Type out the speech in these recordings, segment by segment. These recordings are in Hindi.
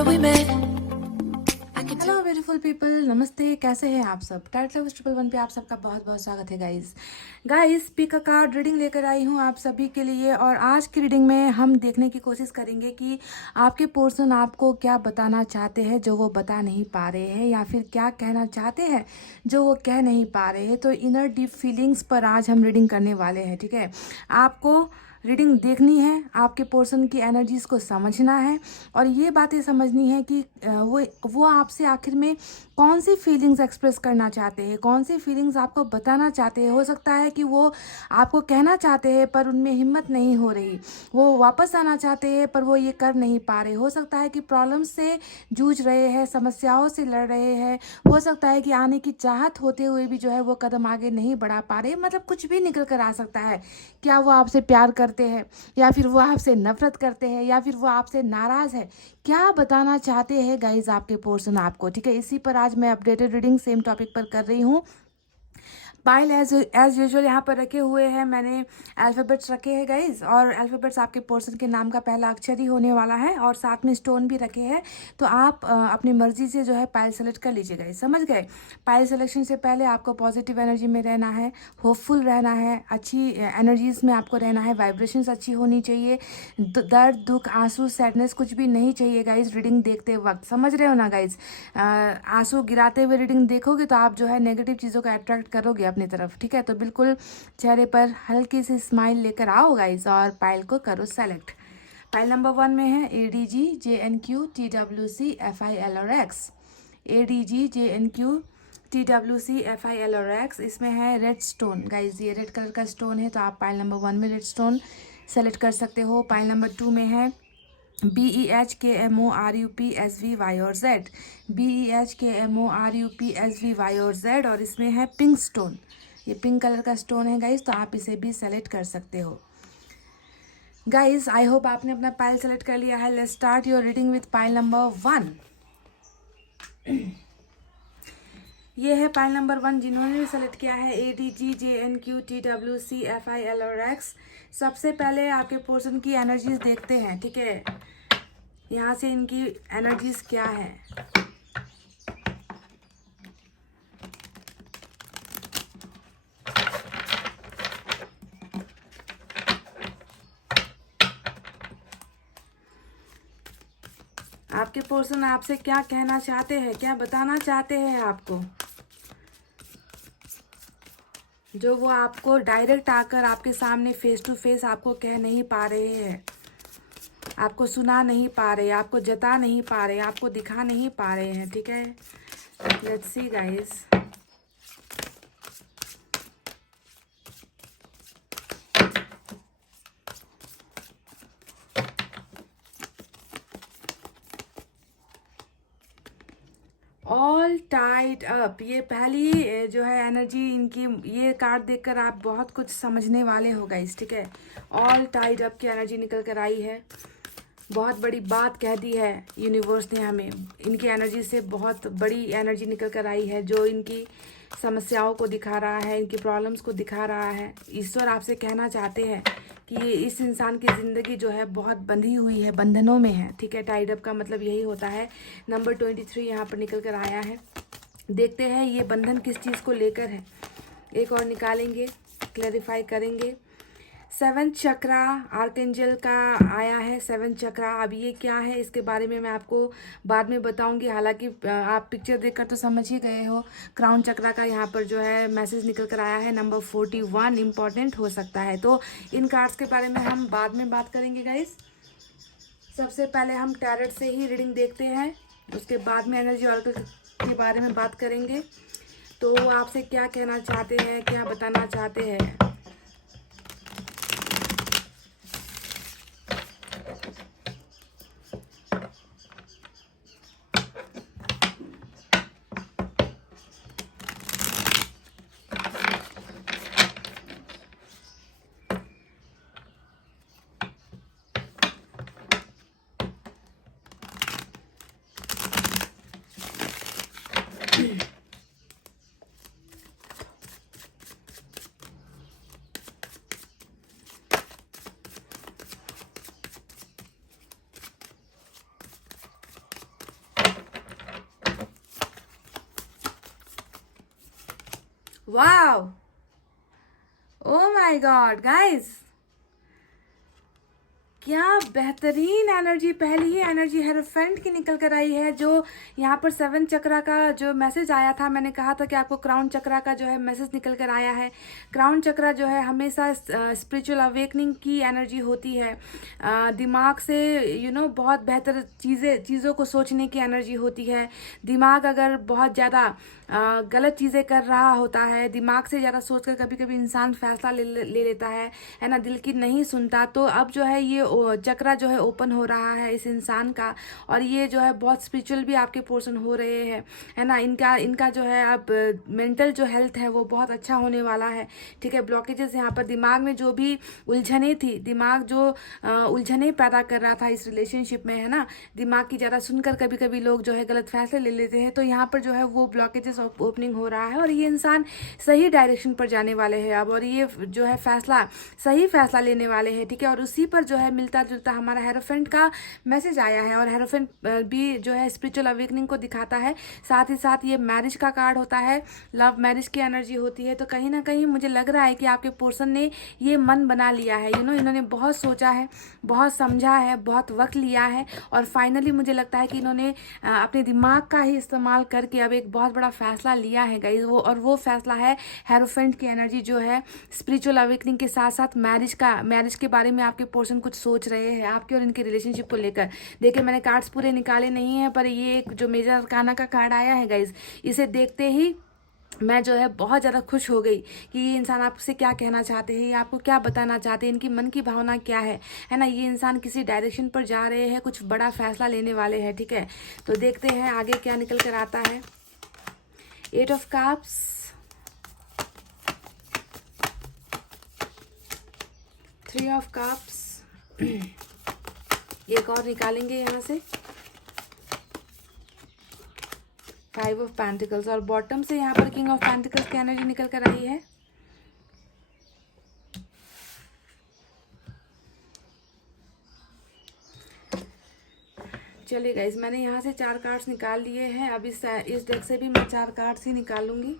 where we met. Hello beautiful people, नमस्ते। कैसे हैं आप सब? टाइटल ट्रिपल वन पे आप सबका बहुत बहुत स्वागत है guys pick a card reading लेकर आई हूँ आप सभी के लिए। और आज की रीडिंग में हम देखने की कोशिश करेंगे कि आपके पर्सन आपको क्या बताना चाहते हैं जो वो बता नहीं पा रहे हैं, या फिर क्या कहना चाहते हैं जो वो कह नहीं पा रहे हैं। तो इनर डीप फीलिंग्स पर आज हम रीडिंग करने वाले हैं, ठीक है। आपको रीडिंग देखनी है, आपके पर्सन की एनर्जीज को समझना है और ये बातें समझनी है कि वो आपसे आखिर में कौन सी फीलिंग्स एक्सप्रेस करना चाहते हैं, कौन सी फीलिंग्स आपको बताना चाहते हैं। हो सकता है कि वो आपको कहना चाहते हैं पर उनमें हिम्मत नहीं हो रही, वो वापस आना चाहते हैं पर वो ये कर नहीं पा रहे। हो सकता है कि प्रॉब्लम्स से जूझ रहे हैं, समस्याओं से लड़ रहे हैं। हो सकता है कि आने की चाहत होते हुए भी जो है वो कदम आगे नहीं बढ़ा पा रहे। मतलब कुछ भी निकल कर आ सकता है। क्या वो आपसे प्यार करते हैं, या फिर वो आपसे नफरत करते हैं, या फिर वो आपसे नाराज़ है। क्या बताना चाहते हैं गाइज आपके पर्सन आपको, ठीक है। इसी पर आज मैं अपडेटेड रीडिंग सेम टॉपिक पर कर रही हूँ। पाइल एज यूजुअल यहाँ पर रखे हुए हैं मैंने, अल्फ़ाबेट्स रखे हैं गाइज। और अल्फ़ाबेट्स आपके पर्सन के नाम का पहला अक्षर ही होने वाला है, और साथ में स्टोन भी रखे हैं। तो आप अपनी मर्जी से जो है पाइल सेलेक्ट कर लीजिए गाइज, समझ गए। पाइल सिलेक्शन से पहले आपको पॉजिटिव एनर्जी में रहना है, होपफुल रहना है, अच्छी एनर्जीज में आपको रहना है, वाइब्रेशंस अच्छी होनी चाहिए। दर्द, दुख, आंसू, सैडनेस कुछ भी नहीं चाहिए गाइज रीडिंग देखते वक्त, समझ रहे हो ना गाइज। आंसू गिराते हुए रीडिंग देखोगे तो आप जो है नेगेटिव चीज़ों का अट्रैक्ट करोगे अपनी तरफ, ठीक है। तो बिल्कुल चेहरे पर हल्की सी स्माइल लेकर आओ गाइज और पाइल को करो सेलेक्ट। पाइल नंबर 1 में है ADG JNQ TWC FIL और X। ADG JNQ TWC FIL और X, इसमें है रेड स्टोन गाइज। ये रेड कलर का स्टोन है, तो आप पाइल नंबर 1 में रेड स्टोन सेलेक्ट कर सकते हो। पाइल नंबर 2 में है BEHKMORUPSVY और Z। BEHKMORUPSVY और Z, और इसमें है पिंक स्टोन। ये पिंक कलर का स्टोन है गाइज, तो आप इसे भी सेलेक्ट कर सकते हो। गाइज आई होप आपने अपना पाइल सेलेक्ट कर लिया है। Let's start your reading with pile number 1। ये है पाइल नंबर 1 जिन्होंने भी सेलेक्ट किया है ADG JNQ TWC FIL और X। सबसे पहले आपके पर्सन की एनर्जीज देखते हैं, ठीक है। यहाँ से इनकी एनर्जीज क्या है। आपके पर्सन आपसे क्या कहना चाहते हैं, क्या बताना चाहते हैं आपको, जो वो आपको डायरेक्ट आकर आपके सामने फेस टू फेस आपको कह नहीं पा रहे हैं, आपको सुना नहीं पा रहे, आपको जता नहीं पा रहे, आपको दिखा नहीं पा रहे हैं, ठीक है। Let's see guys. All tied up, ये पहली जो है एनर्जी इनकी, ये कार्ड देखकर आप बहुत कुछ समझने वाले हो गाइस, ठीक है। ऑल टाइड अप की एनर्जी निकल कर आई है। बहुत बड़ी बात कह दी है यूनिवर्स ने हमें। इनकी एनर्जी से बहुत बड़ी एनर्जी निकल कर आई है, जो इनकी समस्याओं को दिखा रहा है, इनकी प्रॉब्लम्स को दिखा रहा है। ईश्वर आपसे कहना चाहते हैं कि इस इंसान की ज़िंदगी जो है बहुत बंधी हुई है, बंधनों में है, ठीक है। टाइड अप का मतलब यही होता है। नंबर 23 यहाँ पर निकल कर आया है। देखते हैं ये बंधन किस चीज़ को लेकर है। एक और निकालेंगे, क्लैरिफाई करेंगे। 7 चक्रा आर्कएंजल का आया है। 7 चक्रा, अब ये क्या है इसके बारे में मैं आपको बाद में बताऊंगी। हालांकि आप पिक्चर देखकर तो समझ ही गए हो। क्राउन चक्रा का यहाँ पर जो है मैसेज निकल कर आया है। नंबर 41 इम्पॉर्टेंट हो सकता है, तो इन कार्ड्स के बारे में हम बाद में बात करेंगे गाइस। सबसे पहले हम टैरेट से ही रीडिंग देखते हैं, उसके बाद में एनर्जी ऑर्कल के बारे में बात करेंगे। तो वो आपसे क्या कहना चाहते हैं, क्या बताना चाहते हैं। Wow, oh my God guys, क्या बेहतरीन एनर्जी, पहली ही एनर्जी हेरोफेंट की निकल कर आई है। जो यहाँ पर 7 चक्रा का जो मैसेज आया था, मैंने कहा था कि आपको क्राउन चक्रा का जो है मैसेज निकल कर आया है। क्राउन चक्रा जो है हमेशा स्पिरिचुअल अवेकनिंग की एनर्जी होती है। दिमाग से बहुत बेहतर चीज़ों को सोचने की एनर्जी होती है। दिमाग अगर बहुत ज़्यादा गलत चीज़ें कर रहा होता है, दिमाग से ज़्यादा सोचकर कभी कभी इंसान फैसला ले लेता है ना, दिल की नहीं सुनता। तो अब जो है ये चक्रा जो है ओपन हो रहा है इस इंसान का, और ये जो है बहुत स्पिरिचुअल भी आपके पोर्शन हो रहे हैं, है ना। इनका जो है अब मेंटल जो हेल्थ है वो बहुत अच्छा होने वाला है, ठीक है। ब्लॉकेजेस यहाँ पर दिमाग में जो भी उलझने थी, दिमाग जो उलझने पैदा कर रहा था इस रिलेशनशिप में, है ना, दिमाग की ज़्यादा सुनकर कभी कभी लोग जो है गलत फैसले ले लेते हैं। तो यहाँ पर जो है वो ब्लॉकेजेस ओपनिंग हो रहा है और ये इंसान सही डायरेक्शन पर जाने वाले हैं अब, और ये जो है सही फैसला लेने वाले हैं, ठीक है। और उसी पर जो है मिलता जुलता हमारा हेरोफेंट का मैसेज आया है, और हेरोफेंट भी जो है स्पिरिचुअल अवेकनिंग को दिखाता है। साथ ही साथ ये मैरिज का कार्ड होता है, लव मैरिज की एनर्जी होती है। तो कहीं ना कहीं मुझे लग रहा है कि आपके पर्सन ने ये मन बना लिया है, इन्होंने बहुत सोचा है, बहुत समझा है, बहुत वक्त लिया है, और फाइनली मुझे लगता है कि इन्होंने अपने दिमाग का ही इस्तेमाल करके अब एक बहुत बड़ा फैसला लिया है गाइस। वो फैसला है हेरोफेंट की एनर्जी जो है स्पिरिचुअल अवेकनिंग के साथ साथ मैरिज के बारे में आपके पर्सन कुछ सोच रहे हैं आपके और इनके रिलेशनशिप को लेकर। देखिए मैंने कार्ड्स पूरे निकाले नहीं हैं, पर ये एक जो मेजर अरकाना का कार्ड आया है गाइस, इसे देखते ही मैं जो है बहुत ज़्यादा खुश हो गई कि ये इंसान आपसे क्या कहना चाहते हैं, ये आपको क्या बताना चाहते हैं, इनकी मन की भावना क्या है ना। ये इंसान किसी डायरेक्शन पर जा रहे हैं, कुछ बड़ा फैसला लेने वाले हैं, ठीक है। तो देखते हैं आगे क्या निकल कर आता है। 8 ऑफ कप्स, 3 ऑफ कप्स, एक और निकालेंगे यहाँ से, 5 ऑफ पेंटिकल्स, और बॉटम से यहाँ पर किंग ऑफ पेंटिकल्स की एनर्जी निकल कर आई है। चलिए गाइस, मैंने यहाँ से 4 कार्ड्स निकाल लिए हैं। अब इस डेक से भी मैं 4 कार्ड्स ही निकालूंगी।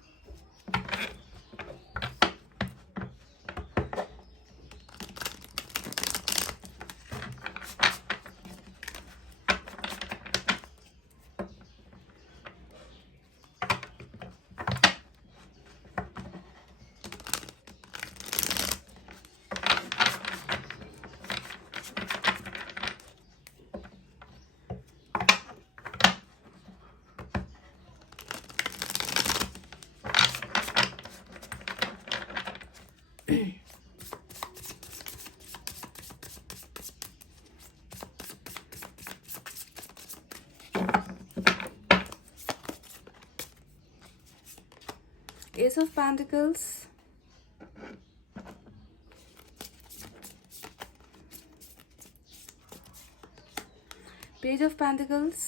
Ace of Pentacles, Page of Pentacles,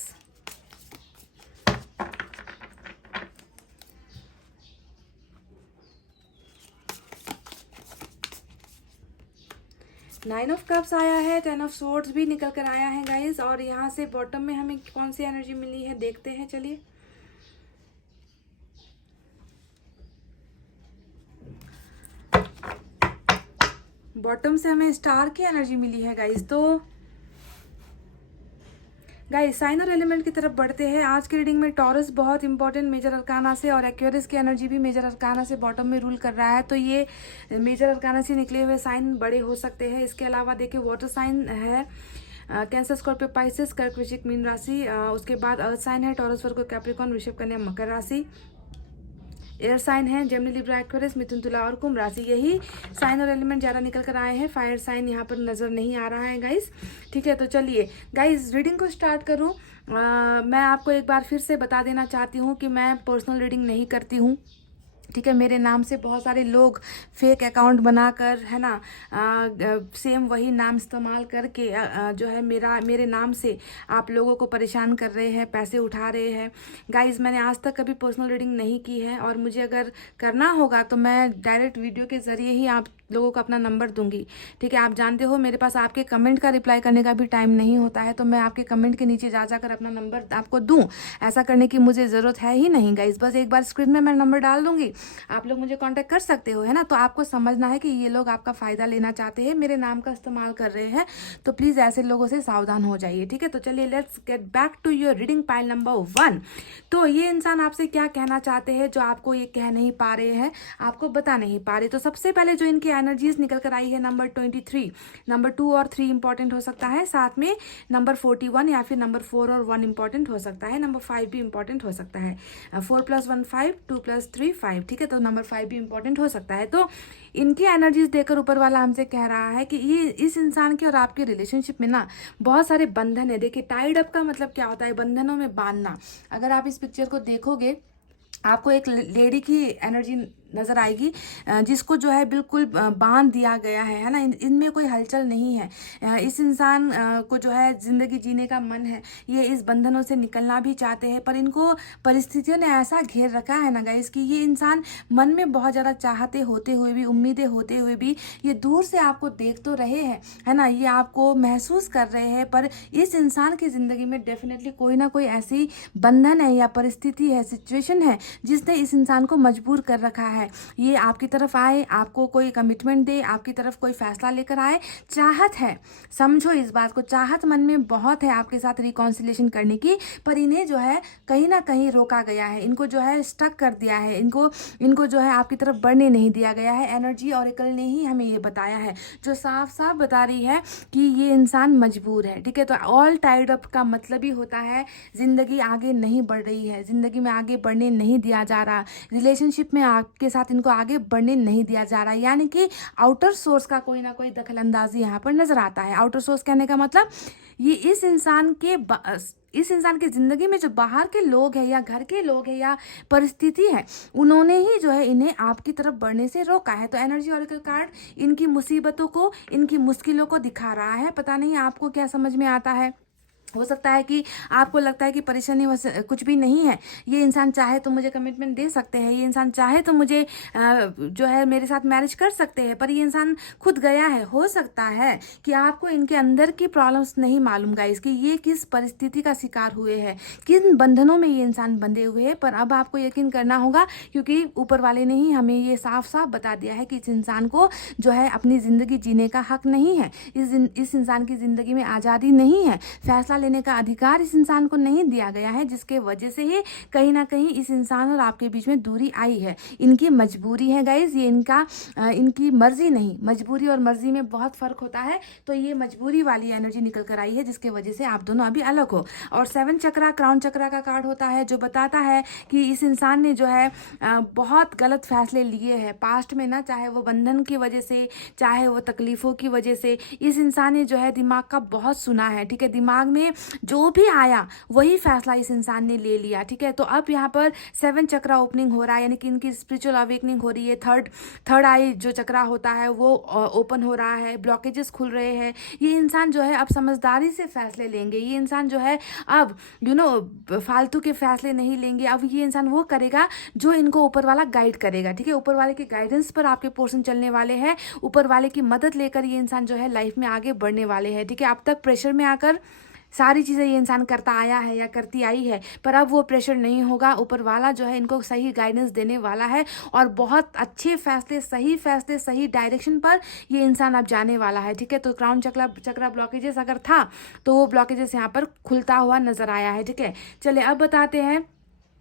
nine of cups आया है, 10 ऑफ सोर्ड्स भी निकल कर आया है गाइस। और यहाँ से बॉटम में हमें कौन सी एनर्जी मिली है देखते हैं, चलिए। बॉटम से हमें स्टार की एनर्जी मिली है गाइस। तो गाइस साइन और एलिमेंट की तरफ बढ़ते हैं। आज की रीडिंग में टॉरस बहुत इंपॉर्टेंट मेजर अरकाना से, और एक्वेरियस की एनर्जी भी मेजर अरकाना से बॉटम में रूल कर रहा है। तो ये मेजर अरकाना से निकले हुए साइन बड़े हो सकते हैं। इसके अलावा देखिए वाटर साइन है, कैंसर, स्कॉर्पियो, पाइसेस, कर्क, वृश्चिक, मीन राशि। उसके बाद अर्थ साइन है, टॉरस, वर्गो, कैप्रिकॉर्न, वृषभ, कन्या, मकर राशि। एयर साइन है, जेमिनी, लिब्रा, एक्वेरियस, मिथुन, तुला और कुंभ राशि। यही साइन और एलिमेंट ज़्यादा निकल कर आए हैं। फायर साइन यहाँ पर नज़र नहीं आ रहा है गाइस, ठीक है। तो चलिए गाइस रीडिंग को स्टार्ट करूँ। मैं आपको एक बार फिर से बता देना चाहती हूँ कि मैं पर्सनल रीडिंग नहीं करती हूँ, ठीक है। मेरे नाम से बहुत सारे लोग फेक अकाउंट बनाकर, है ना, सेम वही नाम इस्तेमाल करके जो है मेरे नाम से आप लोगों को परेशान कर रहे हैं, पैसे उठा रहे हैं। गाइस मैंने आज तक कभी पर्सनल रीडिंग नहीं की है, और मुझे अगर करना होगा तो मैं डायरेक्ट वीडियो के ज़रिए ही आप लोगों को अपना नंबर दूंगी, ठीक है। आप जानते हो मेरे पास आपके कमेंट का रिप्लाई करने का भी टाइम नहीं होता है, तो मैं आपके कमेंट के नीचे जा जाकर अपना नंबर आपको दूं, ऐसा करने की मुझे ज़रूरत है ही नहीं गाइस। बस एक बार स्क्रीन में मैं नंबर डाल दूंगी, आप लोग मुझे कांटेक्ट कर सकते हो, है ना। तो आपको समझना है कि ये लोग आपका फ़ायदा लेना चाहते हैं, मेरे नाम का इस्तेमाल कर रहे हैं, तो प्लीज़ ऐसे लोगों से सावधान हो जाइए, ठीक है। तो चलिए let's get back to your reading pile number 1। तो ये इंसान आपसे क्या कहना चाहते हैं जो आपको ये कह नहीं पा रहे हैं, आपको बता नहीं पा रहे। तो सबसे पहले जो इनकी एनर्जीज निकल कर आई है नंबर 23, नंबर 2 और 3 इंपॉर्टेंट हो सकता है, साथ में नंबर 41 या फिर नंबर 4 और 1 इंपॉर्टेंट हो सकता है, नंबर 5 भी इंपॉर्टेंट हो सकता है। 4 + 1 5, 2 + 3 5, ठीक है। तो नंबर 5 भी इंपॉर्टेंट हो सकता है। तो इनकी एनर्जीज देकर ऊपर वाला हमसे कह रहा है कि ये इस इंसान के और आपके रिलेशनशिप में ना बहुत सारे बंधन है। देखिए टाइड अप का मतलब क्या होता है, बंधनों में बांधना। अगर आप इस पिक्चर को देखोगे आपको एक लेडी की एनर्जी नजर आएगी, जिसको जो है बिल्कुल बांध दिया गया है ना। इनमें कोई हलचल नहीं है। इस इंसान को जो है जिंदगी जीने का मन है, ये इस बंधनों से निकलना भी चाहते हैं, पर इनको परिस्थितियों ने ऐसा घेर रखा है ना गाइस कि ये इंसान मन में बहुत ज़्यादा चाहते होते हुए भी, उम्मीदें होते हुए भी, ये दूर से आपको देख तो रहे हैं, है ना, ये आपको महसूस कर रहे हैं, पर इस इंसान की ज़िंदगी में डेफिनेटली कोई ना कोई ऐसी बंधन है या परिस्थिति है, सिचुएशन है, जिसने इस इंसान को मजबूर कर रखा है। ये आपकी तरफ आए, आपको कोई कमिटमेंट दे, आपकी तरफ कोई फैसला लेकर आए, चाहत है, समझो इस बात को, चाहत मन में बहुत है आपके साथ रिकॉन्सिलेशन करने की, पर इन्हें जो है कहीं ना कहीं रोका गया है, इनको जो है स्टक कर दिया है, इनको जो है आपकी तरफ बढ़ने नहीं दिया गया है। एनर्जी ऑरेकल ने ही हमें ये बताया है, जो साफ साफ बता रही है कि ये इंसान मजबूर है, ठीक है। तो ऑल टाइड अप का मतलब ही होता है जिंदगी आगे नहीं बढ़ रही है, जिंदगी में आगे बढ़ने नहीं दिया जा रहा, रिलेशनशिप में आपके साथ इनको आगे बढ़ने नहीं दिया जा रहा, यानी कि आउटर सोर्स का कोई ना कोई दखल अंदाजी यहाँ पर नजर आता है। आउटर सोर्स कहने का मतलब ये इस इंसान की जिंदगी में जो बाहर के लोग हैं या घर के लोग हैं या परिस्थिति है, उन्होंने ही जो है इन्हें आपकी तरफ बढ़ने से रोका है। तो एनर्जी ऑरेकल कार्ड इनकी मुसीबतों को, इनकी मुश्किलों को दिखा रहा है। पता नहीं आपको क्या समझ में आता है। हो सकता है कि आपको लगता है कि परेशानी कुछ भी नहीं है, ये इंसान चाहे तो मुझे कमिटमेंट दे सकते हैं, ये इंसान चाहे तो मुझे जो है मेरे साथ मैरिज कर सकते हैं, पर ये इंसान खुद गया है। हो सकता है कि आपको इनके अंदर की प्रॉब्लम्स नहीं मालूम गाइस कि ये किस परिस्थिति का शिकार हुए हैं, किन बंधनों में ये इंसान बंधे हुए हैं, पर अब आपको यकीन करना होगा क्योंकि ऊपर वाले ने ही हमें ये साफ साफ बता दिया है कि इस इंसान को जो है अपनी ज़िंदगी जीने का हक नहीं है, इस इंसान की ज़िंदगी में आज़ादी नहीं है, फैसला लेने का अधिकार इस इंसान को नहीं दिया गया है, जिसके वजह से ही कहीं ना कहीं इस इंसान और आपके बीच में दूरी आई है। इनकी मजबूरी है गाइज, ये इनकी मर्जी नहीं, मजबूरी और मर्जी में बहुत फर्क होता है। तो ये मजबूरी वाली एनर्जी निकल कर आई है, जिसके वजह से आप दोनों अभी अलग हो। और 7 चक्रा क्राउन चक्रा का कार्ड होता है, जो बताता है कि इस इंसान ने जो है बहुत गलत फैसले लिए हैं पास्ट में ना, चाहे वो बंधन की वजह से, चाहे वो तकलीफों की वजह से, इस इंसान ने जो है दिमाग का बहुत सुना है, ठीक है। दिमाग में जो भी आया वही फैसला इस इंसान ने ले लिया, ठीक है। तो अब यहाँ पर 7 चक्रा ओपनिंग हो रहा है, यानी कि इनकी स्पिरिचुअल अवेकनिंग हो रही है। थर्ड आई जो चक्रा होता है वो ओपन हो रहा है, ब्लॉकेजेस खुल रहे हैं। ये इंसान जो है अब समझदारी से फैसले लेंगे, ये इंसान जो है अब फालतू के फैसले नहीं लेंगे। अब ये इंसान वो करेगा जो इनको ऊपर वाला गाइड करेगा, ठीक है। ऊपर वाले के गाइडेंस पर आपके पोर्शन चलने वाले हैं, ऊपर वाले की मदद लेकर ये इंसान जो है लाइफ में आगे बढ़ने वाले हैं, ठीक है। अब तक प्रेशर में आकर सारी चीज़ें ये इंसान करता आया है या करती आई है, पर अब वो प्रेशर नहीं होगा। ऊपर वाला जो है इनको सही गाइडेंस देने वाला है और बहुत अच्छे फैसले, सही डायरेक्शन पर ये इंसान अब जाने वाला है, ठीक है। तो क्राउन चक्रा ब्लॉकेजेस अगर था तो वो ब्लॉकेजेस यहाँ पर खुलता हुआ नजर आया है, ठीक है। चलिए अब बताते हैं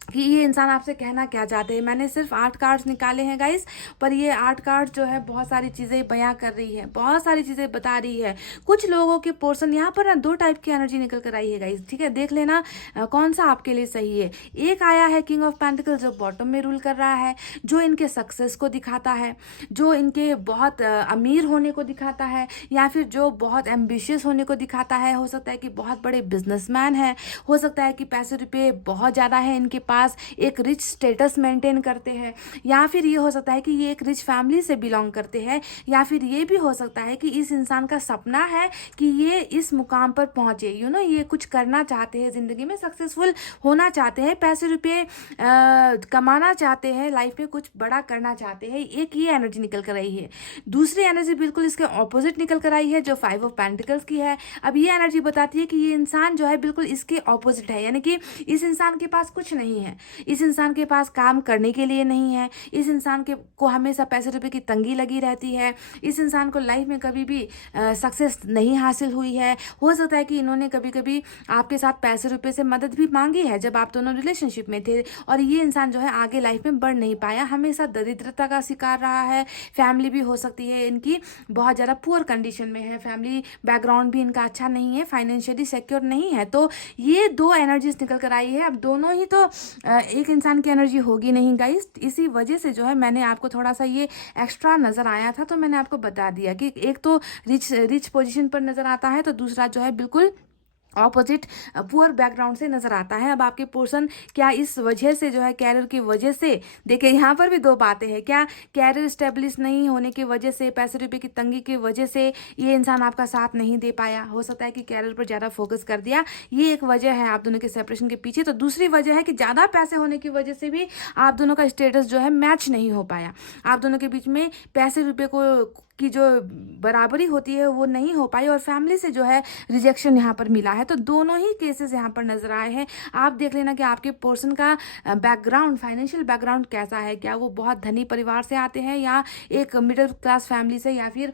कि ये इंसान आपसे कहना क्या चाहते हैं। मैंने सिर्फ 8 कार्ड्स निकाले हैं गाइस, पर ये 8 कार्ड जो है बहुत सारी चीज़ें बयां कर रही है, बहुत सारी चीज़ें बता रही है। कुछ लोगों के पोर्शन यहाँ पर ना 2 टाइप की एनर्जी निकल कर आई है गाइस, ठीक है। देख लेना कौन सा आपके लिए सही है। एक आया है किंग ऑफ पेंटिकल्स, जो बॉटम में रूल कर रहा है, जो इनके सक्सेस को दिखाता है, जो इनके बहुत अमीर होने को दिखाता है, या फिर जो बहुत एम्बिशियस होने को दिखाता है। हो सकता है कि बहुत बड़े बिजनेसमैन है, हो सकता है कि पैसे रुपये बहुत ज़्यादा है इनके पास एक रिच स्टेटस मेंटेन करते हैं, या फिर ये हो सकता है कि ये एक रिच फैमिली से बिलोंग करते हैं, या फिर ये भी हो सकता है कि इस इंसान का सपना है कि ये इस मुकाम पर पहुंचे, ये कुछ करना चाहते हैं ज़िंदगी में, सक्सेसफुल होना चाहते हैं, पैसे रुपए कमाना चाहते हैं, लाइफ में कुछ बड़ा करना चाहते हैं। एक ये एनर्जी निकल कर आई है। दूसरी एनर्जी बिल्कुल इसके ऑपोजिट निकल कर आई है जो 5 ऑफ पेंटिकल्स की है। अब ये एनर्जी बताती है कि ये इंसान जो है बिल्कुल इसके ऑपोजिट है, यानी कि इस इंसान के पास कुछ नहीं है, इस इंसान के पास काम करने के लिए नहीं है, इस इंसान के को हमेशा पैसे रुपए की तंगी लगी रहती है, इस इंसान को लाइफ में कभी भी सक्सेस नहीं हासिल हुई है। हो सकता है कि इन्होंने कभी कभी आपके साथ पैसे रुपए से मदद भी मांगी है जब आप दोनों रिलेशनशिप में थे, और ये इंसान जो है आगे लाइफ में बढ़ नहीं पाया, हमेशा दरिद्रता का शिकार रहा है। फैमिली भी हो सकती है इनकी बहुत ज़्यादा पुअर कंडीशन में है, फैमिली बैकग्राउंड भी इनका अच्छा नहीं है, फाइनेंशियली सिक्योर नहीं है। तो ये दो एनर्जीज निकल कर आई है। अब दोनों ही तो एक इंसान की एनर्जी होगी नहीं गाइस, इसी वजह से जो है मैंने आपको थोड़ा सा ये एक्स्ट्रा नज़र आया था, तो मैंने आपको बता दिया कि एक तो रिच पोजीशन पर नज़र आता है, तो दूसरा जो है बिल्कुल ऑपोजिट पुअर बैकग्राउंड से नजर आता है। अब आपके पर्सन क्या इस वजह से जो है कैरियर की वजह से, देखिए यहाँ पर भी दो बातें हैं, क्या कैरियर स्टेब्लिश नहीं होने की वजह से, पैसे रुपए की तंगी की वजह से ये इंसान आपका साथ नहीं दे पाया, हो सकता है कि कैरियर पर ज़्यादा फोकस कर दिया, ये एक वजह है आप दोनों के सेपरेशन के पीछे। तो दूसरी वजह है कि ज़्यादा पैसे होने की वजह से भी आप दोनों का स्टेटस जो है मैच नहीं हो पाया, आप दोनों के बीच में पैसे रुपए की जो बराबरी होती है वो नहीं हो पाई, और फैमिली से जो है रिजेक्शन यहाँ पर मिला है। तो दोनों ही केसेस यहाँ पर नजर आए हैं। आप देख लेना कि आपके पर्सन का बैकग्राउंड, फाइनेंशियल बैकग्राउंड कैसा है, क्या वो बहुत धनी परिवार से आते हैं या एक मिडिल क्लास फैमिली से, या फिर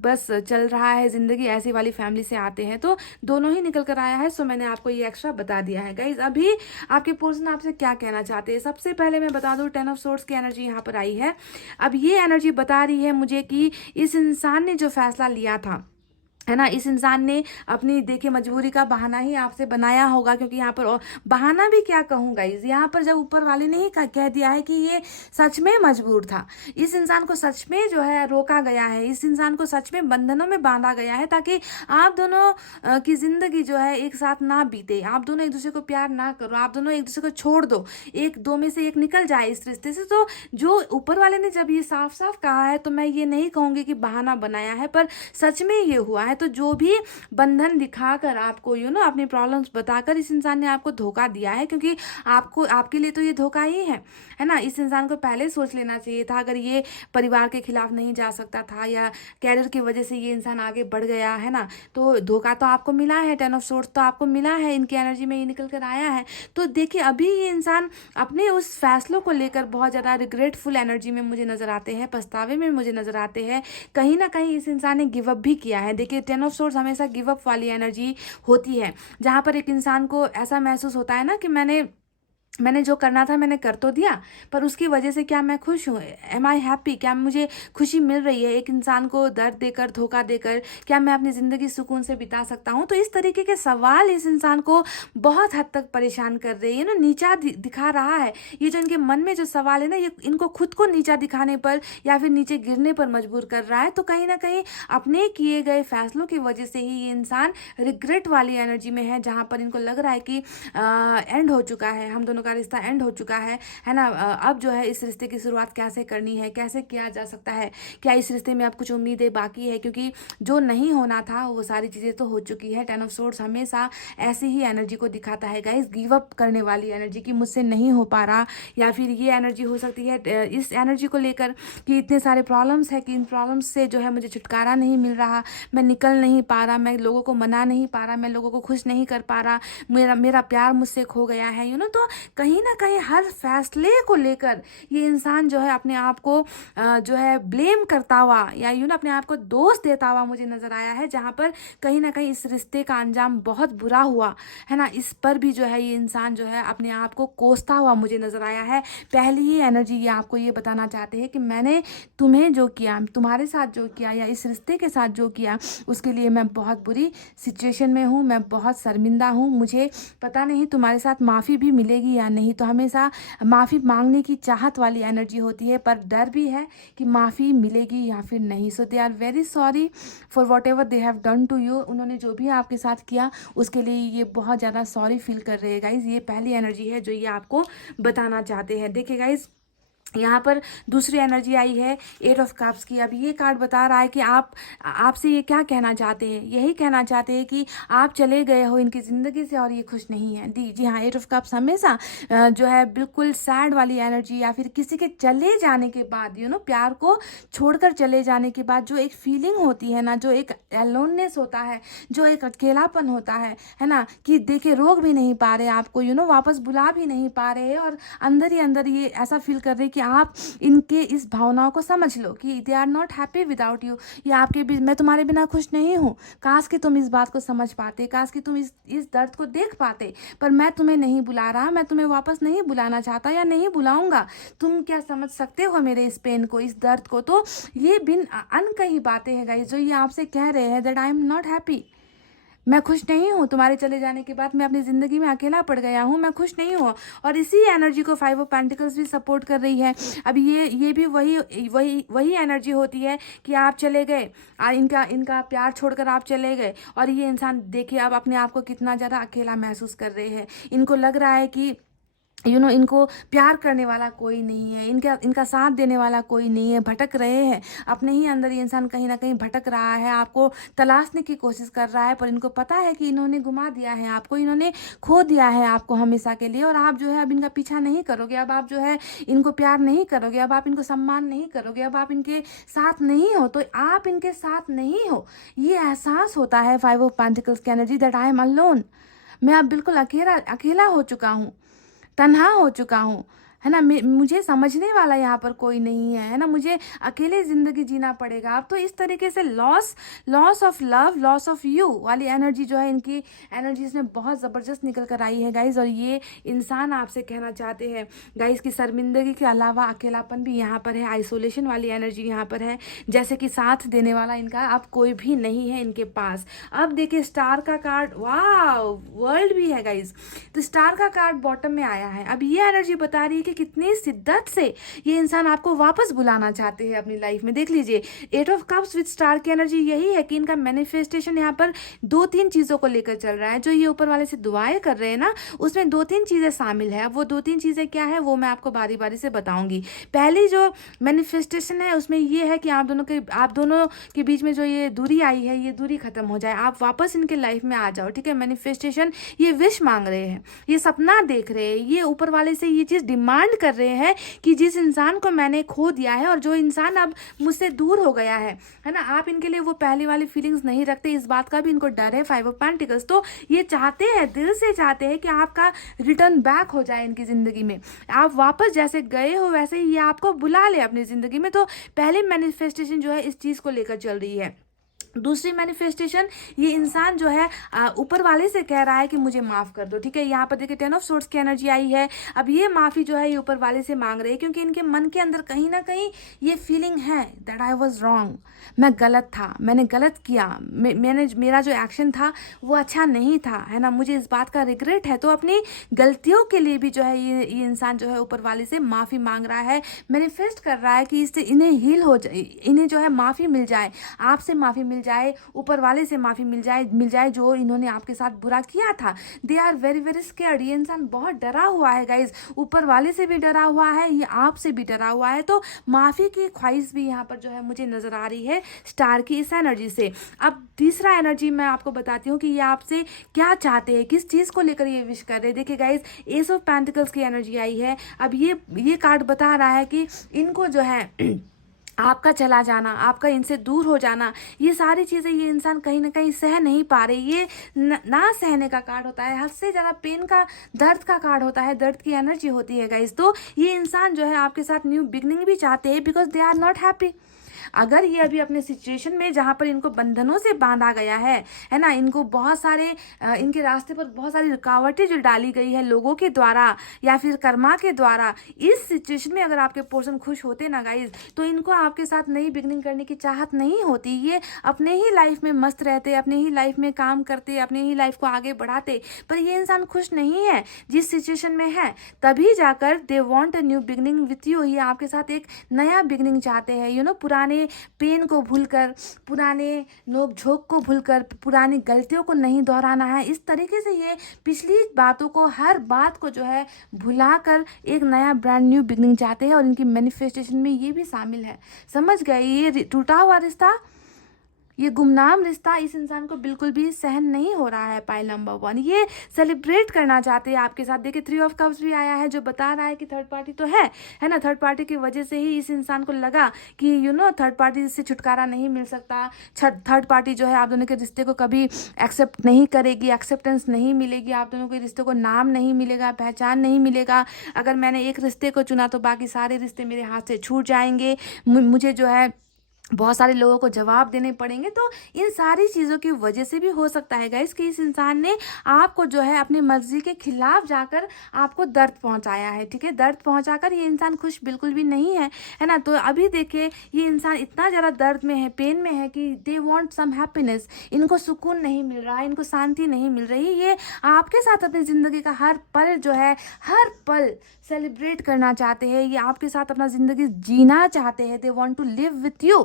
बस चल रहा है ज़िंदगी ऐसी वाली फैमिली से आते हैं। तो दोनों ही निकल कर आया है। सो मैंने आपको ये एक्स्ट्रा बता दिया है गाइज। अभी आपके पर्सन आपसे क्या कहना चाहते हैं, सबसे पहले मैं बता दूँ 10 ऑफ सोर्ड्स की एनर्जी यहाँ पर आई है। अब ये एनर्जी बता रही है मुझे कि इस इंसान ने जो फैसला लिया था, है ना, इस इंसान ने अपनी देखिए मजबूरी का बहाना ही आपसे बनाया होगा, क्योंकि यहाँ पर बहाना भी क्या कहूँ गाइज, यहाँ पर जब ऊपर वाले ने ही कह दिया है कि ये सच में मजबूर था, इस इंसान को सच में जो है रोका गया है, इस इंसान को सच में बंधनों में बांधा गया है, ताकि आप दोनों की जिंदगी जो है एक साथ ना बीते, आप दोनों एक दूसरे को प्यार ना करो, आप दोनों एक दूसरे को छोड़ दो, एक दो में से एक निकल जाए इस रिश्ते से। तो जो ऊपर वाले ने जब ये साफ साफ कहा है, तो मैं ये नहीं कहूँगी कि बहाना बनाया है, पर सच में ये हुआ है। तो जो भी बंधन दिखाकर आपको अपनी प्रॉब्लम्स बताकर इस इंसान ने आपको धोखा दिया है, क्योंकि आपको आपके लिए तो ये धोखा ही है ना। इस इंसान को पहले सोच लेना चाहिए था, अगर ये परिवार के खिलाफ नहीं जा सकता था या कैरियर की वजह से ये इंसान आगे बढ़ गया है ना, तो धोखा तो आपको मिला है, 10 ऑफ सोर्ड्स तो आपको मिला है, इनकी एनर्जी में ये निकल कर आया है। तो देखिए अभी ये इंसान अपने उस फैसलों को लेकर बहुत ज़्यादा रिग्रेटफुल एनर्जी में मुझे नज़र आते हैं, पछतावे में मुझे नज़र आते हैं। कहीं ना कहीं इस इंसान ने गिव अप भी किया है। देखिए 10 ऑफ सोर्ड्स हमेशा गिव अप वाली एनर्जी होती है, जहाँ पर एक इंसान को ऐसा महसूस होता है ना कि मैंने जो करना था मैंने कर तो दिया, पर उसकी वजह से क्या मैं खुश हूँ, एम आई हैप्पी, क्या मुझे खुशी मिल रही है, एक इंसान को दर्द देकर, धोखा देकर क्या मैं अपनी ज़िंदगी सुकून से बिता सकता हूँ। तो इस तरीके के सवाल इस इंसान को बहुत हद तक परेशान कर रही है ना, नीचा दिखा रहा है। ये जो इनके मन में जो सवाल है ना, ये इनको खुद को नीचा दिखाने पर या फिर नीचे गिरने पर मजबूर कर रहा है। तो कहीं ना कहीं अपने किए गए फैसलों की वजह से ही ये इंसान रिग्रेट वाली एनर्जी में है, जहाँ पर इनको लग रहा है कि एंड हो चुका है, हम दोनों का रिश्ता एंड हो चुका है ना। अब जो है इस रिश्ते की शुरुआत कैसे करनी है, कैसे किया जा सकता है, क्या इस रिश्ते में अब कुछ उम्मीदें बाकी है, क्योंकि जो नहीं होना था वो सारी चीज़ें तो हो चुकी है। 10 ऑफ सोर्ड्स हमेशा ऐसी ही एनर्जी को दिखाता है गाइस, गिव अप करने वाली एनर्जी की, मुझसे नहीं हो पा रहा, या फिर ये एनर्जी हो सकती है इस एनर्जी को लेकर कि इतने सारे प्रॉब्लम्स है कि इन प्रॉब्लम्स से जो है मुझे छुटकारा नहीं मिल रहा, मैं निकल नहीं पा रहा, मैं लोगों को मना नहीं पा रहा, मैं लोगों को खुश नहीं कर पा रहा, मेरा प्यार मुझसे खो गया है, तो कहीं ना कहीं हर फैसले को लेकर ये इंसान जो है अपने आप को जो है ब्लेम करता हुआ या अपने आप को दोष देता हुआ मुझे नजर आया है, जहाँ पर कहीं ना कहीं इस रिश्ते का अंजाम बहुत बुरा हुआ है ना, इस पर भी जो है ये इंसान जो है अपने आप को कोसता हुआ मुझे नजर आया है। पहली ही एनर्जी ये आपको ये बताना चाहते हैं कि मैंने तुम्हें जो किया, तुम्हारे साथ जो किया या इस रिश्ते के साथ जो किया, उसके लिए मैं बहुत बुरी सिचुएशन में हूँ, मैं बहुत शर्मिंदा हूँ, मुझे पता नहीं तुम्हारे साथ माफ़ी भी मिलेगी या नहीं। तो हमेशा माफ़ी मांगने की चाहत वाली एनर्जी होती है, पर डर भी है कि माफ़ी मिलेगी या फिर नहीं। So they are very sorry for whatever they have done to you. उन्होंने जो भी आपके साथ किया उसके लिए ये बहुत ज़्यादा सॉरी फील कर रहे हैं गाइज। ये पहली एनर्जी है जो ये आपको बताना चाहते हैं। देखिए गाइज, यहाँ पर दूसरी एनर्जी आई है 8 ऑफ कप्स की। अब ये कार्ड बता रहा है कि आपसे ये क्या कहना चाहते हैं, यही कहना चाहते हैं कि आप चले गए हो इनकी ज़िंदगी से और ये खुश नहीं है। जी हाँ, 8 ऑफ कप्स हमेशा जो है बिल्कुल सैड वाली एनर्जी, या फिर किसी के चले जाने के बाद प्यार को छोड़कर चले जाने के बाद जो एक फीलिंग होती है ना, जो एक एलोननेस होता है, जो एक अकेलापन होता है ना, कि देखे रोक भी नहीं पा रहे आपको, वापस बुला भी नहीं पा रहे, और अंदर ही अंदर ये ऐसा फील कर रहे कि आप इनके इस भावनाओं को समझ लो कि they are not happy without you. या आपके भी, मैं तुम्हारे बिना खुश नहीं हूँ। काश कि तुम इस बात को समझ पाते, काश कि तुम इस दर्द को देख पाते, पर मैं तुम्हें नहीं बुला रहा, मैं तुम्हें वापस नहीं बुलाना चाहता या नहीं बुलाऊंगा। तुम क्या समझ सकते हो मेरे इस पेन को, इस दर्द को। तो ये बिन अनकही बातें हैं गाइस जो ये आपसे कह रहे हैं that I am not happy. मैं खुश नहीं हूँ, तुम्हारे चले जाने के बाद मैं अपनी ज़िंदगी में अकेला पड़ गया हूँ, मैं खुश नहीं हूँ। और इसी एनर्जी को 5 ऑफ पेंटिकल्स भी सपोर्ट कर रही है। अब ये भी वही एनर्जी होती है कि आप चले गए, इनका प्यार छोड़कर आप चले गए, और ये इंसान देखिए अब अपने आप को कितना ज़्यादा अकेला महसूस कर रहे हैं। इनको लग रहा है कि इनको प्यार करने वाला कोई नहीं है, इनका साथ देने वाला कोई नहीं है, भटक रहे हैं अपने ही अंदर। ये इंसान कहीं ना कहीं भटक रहा है, आपको तलाशने की कोशिश कर रहा है, पर इनको पता है कि इन्होंने घुमा दिया है आपको, इन्होंने खो दिया है आपको हमेशा के लिए। और आप जो है अब इनका पीछा नहीं करोगे, अब आप जो है इनको प्यार नहीं करोगे, अब आप इनको सम्मान नहीं करोगे, अब आप इनके साथ नहीं हो। तो आप इनके साथ नहीं हो, ये एहसास होता है 5 ऑफ पेंटिकल्स की energy that I am alone. मैं अब बिल्कुल अकेला हो चुका हूँ, तन्हा हो चुका हूँ, है ना। मुझे समझने वाला यहाँ पर कोई नहीं है ना, मुझे अकेले ज़िंदगी जीना पड़ेगा अब। तो इस तरीके से loss of love, loss of you वाली एनर्जी जो है इनकी एनर्जीज में बहुत ज़बरदस्त निकल कर आई है गाइज। और ये इंसान आपसे कहना चाहते हैं गाइज की शर्मिंदगी के अलावा अकेलापन भी यहाँ पर है, आइसोलेशन वाली एनर्जी यहाँ पर है, जैसे कि साथ देने वाला इनका अब कोई भी नहीं है इनके पास। अब देखिए स्टार का कार्ड, वाह, वर्ल्ड भी है गाइज। तो स्टार का कार्ड बॉटम में आया है। अब ये एनर्जी बता रही है कि कितनी शिद्दत से ये इंसान आपको वापस बुलाना चाहते हैं अपनी लाइफ में। देख लीजिए 8 ऑफ कप्स विद स्टार की एनर्जी यही है कि इनका मैनिफेस्टेशन यहाँ पर 2-3 चीज़ों को लेकर चल रहा है। जो ये ऊपर वाले से दुआएं कर रहे हैं ना, उसमें 2-3 चीज़ें शामिल है। अब वो 2-3 चीज़ें क्या है वो मैं आपको बारी बारी से बताऊंगी। पहली जो मैनिफेस्टेशन है उसमें ये है कि आप दोनों के बीच में जो ये दूरी आई है, ये दूरी खत्म हो जाए, आप वापस इनके लाइफ में आ जाओ। ठीक है, मैनिफेस्टेशन, ये विश मांग रहे हैं, ये सपना देख रहे हैं, ये ऊपर वाले से ये चीज़ डिमांड कर रहे हैं कि जिस इंसान को मैंने खो दिया है और जो इंसान अब मुझसे दूर हो गया है ना, आप इनके लिए वो पहले वाली फीलिंग्स नहीं रखते, इस बात का भी इनको डर है 5 ऑफ पेंटिकल्स। तो ये चाहते हैं, दिल से चाहते हैं कि आपका रिटर्न बैक हो जाए इनकी ज़िंदगी में, आप वापस जैसे गए हो वैसे ही ये आपको बुला ले अपनी ज़िंदगी में। तो पहले मैनिफेस्टेशन जो है इस चीज़ को लेकर चल रही है। दूसरी मैनिफेस्टेशन, ये इंसान जो है ऊपर वाले से कह रहा है कि मुझे माफ़ कर दो। ठीक है, यहाँ पर देखिए 10 ऑफ सोर्ड्स की एनर्जी आई है। अब ये माफ़ी जो है ये ऊपर वाले से मांग रहे हैं, क्योंकि इनके मन के अंदर कहीं ना कहीं ये फीलिंग है दैट आई वाज रॉन्ग, मैं गलत था, मैंने गलत किया, मेरा जो एक्शन था वो अच्छा नहीं था, है ना, मुझे इस बात का रिग्रेट है। तो अपनी गलतियों के लिए भी जो है ये इंसान जो है ऊपर वाले से माफ़ी मांग रहा है, मैनिफेस्ट कर रहा है कि इससे इन्हें हील हो जाए, इन्हें जो है माफ़ी मिल जाए, आपसे माफ़ी मिल जाए, ऊपर वाले से माफ़ी मिल जाए जो इन्होंने आपके साथ बुरा किया था। They are very very scared, ये इंसान बहुत डरा हुआ है गाइज, ऊपर वाले से भी डरा हुआ है, ये आपसे भी डरा हुआ है। तो माफ़ी की ख्वाहिश भी यहाँ पर जो है मुझे नज़र आ रही है स्टार की इस एनर्जी से। अब तीसरा एनर्जी मैं आपको बताती हूँ कि ये आपसे क्या चाहते हैं, किस चीज़ को लेकर ये विश कर रहे हैं। देखिए गाइज, एस ऑफ पेंटिकल्स की एनर्जी आई है। अब ये कार्ड बता रहा है कि इनको जो है आपका चला जाना, आपका इनसे दूर हो जाना, ये सारी चीज़ें ये इंसान कहीं ना कहीं सह नहीं पा रहे। ये ना सहने का कार्ड होता है, हद से ज़्यादा पेन का, दर्द का कार्ड होता है, दर्द की एनर्जी होती है गाइस। तो ये इंसान जो है आपके साथ न्यू बिगनिंग भी चाहते हैं because they are not happy. अगर ये अभी अपने सिचुएशन में जहाँ पर इनको बंधनों से बांधा गया है ना, इनको बहुत सारे इनके रास्ते पर बहुत सारी रुकावटें जो डाली गई है लोगों के द्वारा या फिर कर्मा के द्वारा, इस सिचुएशन में अगर आपके पर्सन खुश होते ना गाइज, तो इनको आपके साथ नई बिगनिंग करने की चाहत नहीं होती। ये अपने ही लाइफ में मस्त रहते, अपने ही लाइफ में काम करते, अपने ही लाइफ को आगे बढ़ाते, पर ये इंसान खुश नहीं है जिस सिचुएशन में है। तभी जाकर they want a new beginning with you. ये आपके साथ एक नया बिगनिंग चाहते हैं, पुराने पेन को भूलकर, पुराने नोक झोंक को भूलकर, पुरानी गलतियों को नहीं दोहराना है। इस तरीके से ये पिछली बातों को, हर बात को जो है भुलाकर एक नया ब्रांड न्यू बिगनिंग चाहते हैं, और इनकी मैनिफेस्टेशन में ये भी शामिल है। समझ गए? ये टूटा हुआ रिश्ता, ये गुमनाम रिश्ता इस इंसान को बिल्कुल भी सहन नहीं हो रहा है। पाइल नंबर 1 ये सेलिब्रेट करना चाहते हैं आपके साथ। देखिए 3 ऑफ कप्स भी आया है, जो बता रहा है कि थर्ड पार्टी तो है ना। थर्ड पार्टी की वजह से ही इस इंसान को लगा कि थर्ड पार्टी से छुटकारा नहीं मिल सकता। थर्ड पार्टी जो है आप दोनों के रिश्ते को कभी एक्सेप्ट नहीं करेगी, एक्सेप्टेंस नहीं मिलेगी, आप दोनों के रिश्ते को नाम नहीं मिलेगा, पहचान नहीं मिलेगा। अगर मैंने एक रिश्ते को चुना तो बाकी सारे रिश्ते मेरे हाथ से छूट जाएंगे, मुझे जो है बहुत सारे लोगों को जवाब देने पड़ेंगे। तो इन सारी चीज़ों की वजह से भी हो सकता है गाइस कि इस इंसान ने आपको जो है अपनी मर्जी के खिलाफ जाकर आपको दर्द पहुंचाया है। ठीक है, दर्द पहुंचाकर ये इंसान खुश बिल्कुल भी नहीं है ना। तो अभी देखिए ये इंसान इतना ज़्यादा दर्द में है, पेन में है कि दे वांट सम हैप्पीनेस। इनको सुकून नहीं मिल रहा है, इनको शांति नहीं मिल रही। ये आपके साथ अपनी ज़िंदगी का हर पल जो है, हर पल सेलिब्रेट करना चाहते हैं। ये आपके साथ अपना ज़िंदगी जीना चाहते हैं। They want to live with you,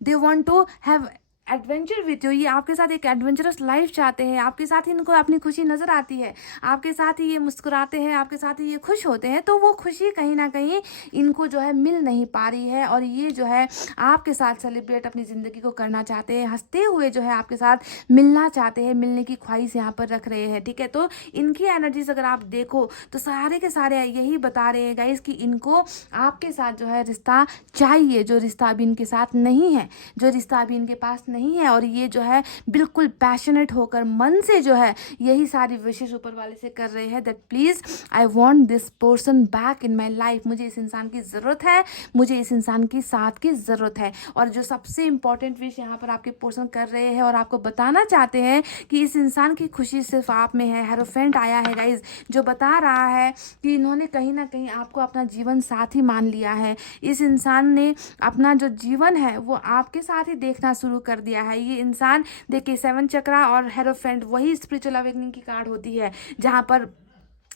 they want to have adventure with you. ये आपके साथ एक एडवेंचरस लाइफ चाहते हैं। आपके साथ ही इनको अपनी खुशी नज़र आती है, आपके साथ ही ये मुस्कुराते हैं, आपके साथ ही ये खुश होते हैं। तो वो खुशी कहीं ना कहीं इनको जो है मिल नहीं पा रही है, और ये जो है आपके साथ सेलिब्रेट अपनी ज़िंदगी को करना चाहते हैं, हंसते हुए जो है आपके साथ मिलना चाहते हैं, मिलने की ख्वाहिश यहाँ पर रख रहे हैं। ठीक है, तो इनकी एनर्जीज अगर आप देखो तो सारे के सारे यही बता रहे हैं गाइस कि इनको आपके साथ जो है रिश्ता चाहिए, जो रिश्ता अभी इनके साथ नहीं है, जो रिश्ता अभी इनके पास नहीं है। और ये जो है बिल्कुल पैशनेट होकर मन से जो है यही सारी विशेष ऊपर वाले से कर रहे हैं, that please I want this person back in my life. मुझे इस इंसान की ज़रूरत है, मुझे इस इंसान की साथ की ज़रूरत है। और जो सबसे इंपॉर्टेंट विश यहाँ पर आपके पर्सन कर रहे हैं और आपको बताना चाहते हैं कि इस इंसान की खुशी सिर्फ आप में है। हेरोफेंट आया है गाइज, जो बता रहा है कि इन्होंने कहीं ना कहीं आपको अपना जीवन साथी मान लिया है। इस इंसान ने अपना जो जीवन है वो आपके साथ ही देखना शुरू कर दिया है। ये इंसान देखिए 7 चक्रा और हेरोफेंट वही स्पिरिचुअल अवेकनिंग की कार्ड होती है, जहाँ पर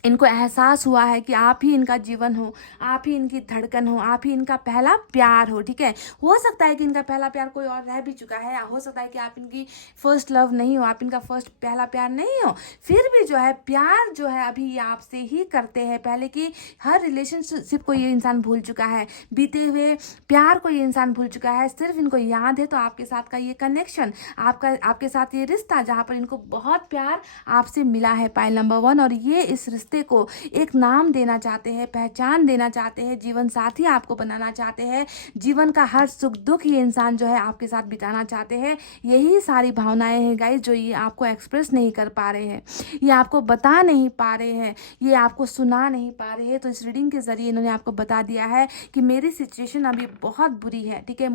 इनको एहसास हुआ है कि आप ही इनका जीवन हो, आप ही इनकी धड़कन हो, आप ही इनका पहला प्यार हो। ठीक है, हो सकता है कि इनका पहला प्यार कोई और रह भी चुका है, हो सकता है कि आप इनकी फर्स्ट लव नहीं हो, आप इनका फर्स्ट पहला प्यार नहीं हो, फिर भी जो है प्यार जो है अभी ये आपसे ही करते हैं। पहले की हर रिलेशनशिप को ये इंसान भूल चुका है, बीते हुए प्यार को ये इंसान भूल चुका है। सिर्फ इनको याद है तो आपके साथ का ये कनेक्शन, आपके साथ ये रिश्ता, जहाँ पर इनको बहुत प्यार आपसे मिला है, पाइल नंबर 1। और ये इस रिश्ते को एक नाम देना चाहते हैं, पहचान देना चाहते हैं, जीवन साथी आपको बनाना चाहते हैं, जीवन का हर सुख दुख ये इंसान जो है आपके साथ बिताना चाहते हैं। यही सारी भावनाएं हैं गाइस जो ये आपको एक्सप्रेस नहीं कर पा रहे हैं, ये आपको बता नहीं पा रहे हैं, ये आपको सुना नहीं पा रहे हैं। तो इस रीडिंग के जरिए इन्होंने आपको बता दिया है कि मेरी सिचुएशन अभी बहुत बुरी है। ठीक है,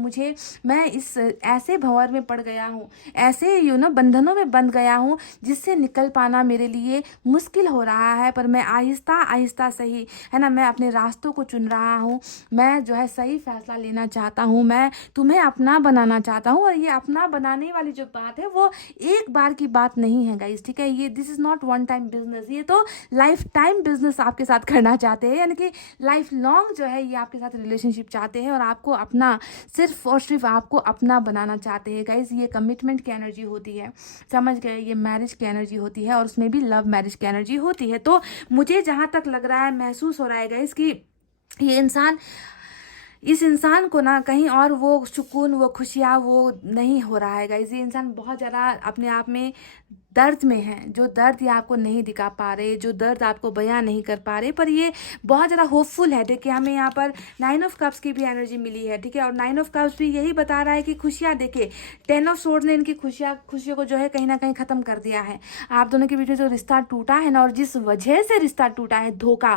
मैं इस ऐसे भंवर में पड़ गया हूँ, ऐसे बंधनों में बंध गया हूँ जिससे निकल पाना मेरे लिए मुश्किल हो रहा है। पर मैं आहिस्ता आहिस्ता सही है ना, मैं अपने रास्तों को चुन रहा हूँ, मैं जो है सही फैसला लेना चाहता हूँ, मैं तुम्हें अपना बनाना चाहता हूँ। और ये अपना बनाने वाली जो बात है वो एक बार की बात नहीं है गाइस। ठीक है, ये this is not one time business, ये तो लाइफ टाइम बिजनेस आपके साथ करना चाहते हैं, यानी कि लाइफ लॉन्ग जो है ये आपके साथ रिलेशनशिप चाहते हैं और आपको अपना, सिर्फ और सिर्फ आपको अपना बनाना चाहते हैं गाइस। ये कमिटमेंट की एनर्जी होती है, समझ गए, ये मैरिज की एनर्जी होती है और उसमें भी लव मैरिज की एनर्जी होती है। तो मुझे जहाँ तक लग रहा है, महसूस हो रहा है गाइस कि ये इस इंसान को ना कहीं और वो सुकून, वो खुशियाँ वो नहीं हो रहा है गाइस। ये इंसान बहुत ज़्यादा अपने आप में दर्द में हैं, जो दर्द ये आपको नहीं दिखा पा रहे, जो दर्द आपको बयां नहीं कर पा रहे, पर ये बहुत ज़्यादा होपफुल है। देखिए हमें यहाँ पर 9 ऑफ कप्स की भी एनर्जी मिली है, ठीक है, और 9 ऑफ कप्स भी यही बता रहा है कि खुशियाँ, देखिए 10 ऑफ सोर्ड्स ने इनकी खुशियों को जो है कहीं ना कहीं ख़त्म कर दिया है। आप दोनों के बीच में जो रिश्ता टूटा है ना, और जिस वजह से रिश्ता टूटा है, धोखा,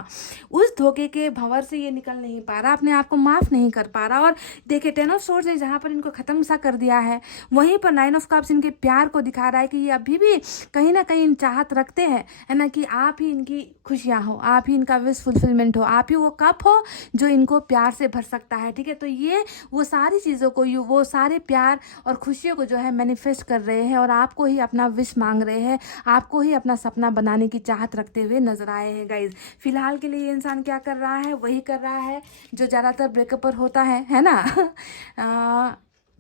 उस धोखे के भंवर से ये निकल नहीं पा रहा, अपने आप को माफ़ नहीं कर पा रहा। और देखिए 10 ऑफ सोर्ड्स ने जहाँ पर इनको ख़त्म सा कर दिया है, वहीं पर 9 ऑफ कप्स इनके प्यार को दिखा रहा है कि ये अभी भी कहीं ना कहीं चाहत रखते हैं, है ना, कि आप ही इनकी खुशियाँ हो, आप ही इनका विश फुलफिलमेंट हो, आप ही वो कप हो जो इनको प्यार से भर सकता है, ठीक है। तो ये वो सारी चीज़ों को, वो सारे प्यार और खुशियों को जो है मैनिफेस्ट कर रहे हैं, और आपको ही अपना विश मांग रहे हैं, आपको ही अपना सपना बनाने की चाहत रखते हुए नजर आए हैं गाइज। फिलहाल के लिए ये इंसान क्या कर रहा है, वही कर रहा है जो ज़्यादातर ब्रेकअप पर होता है ना।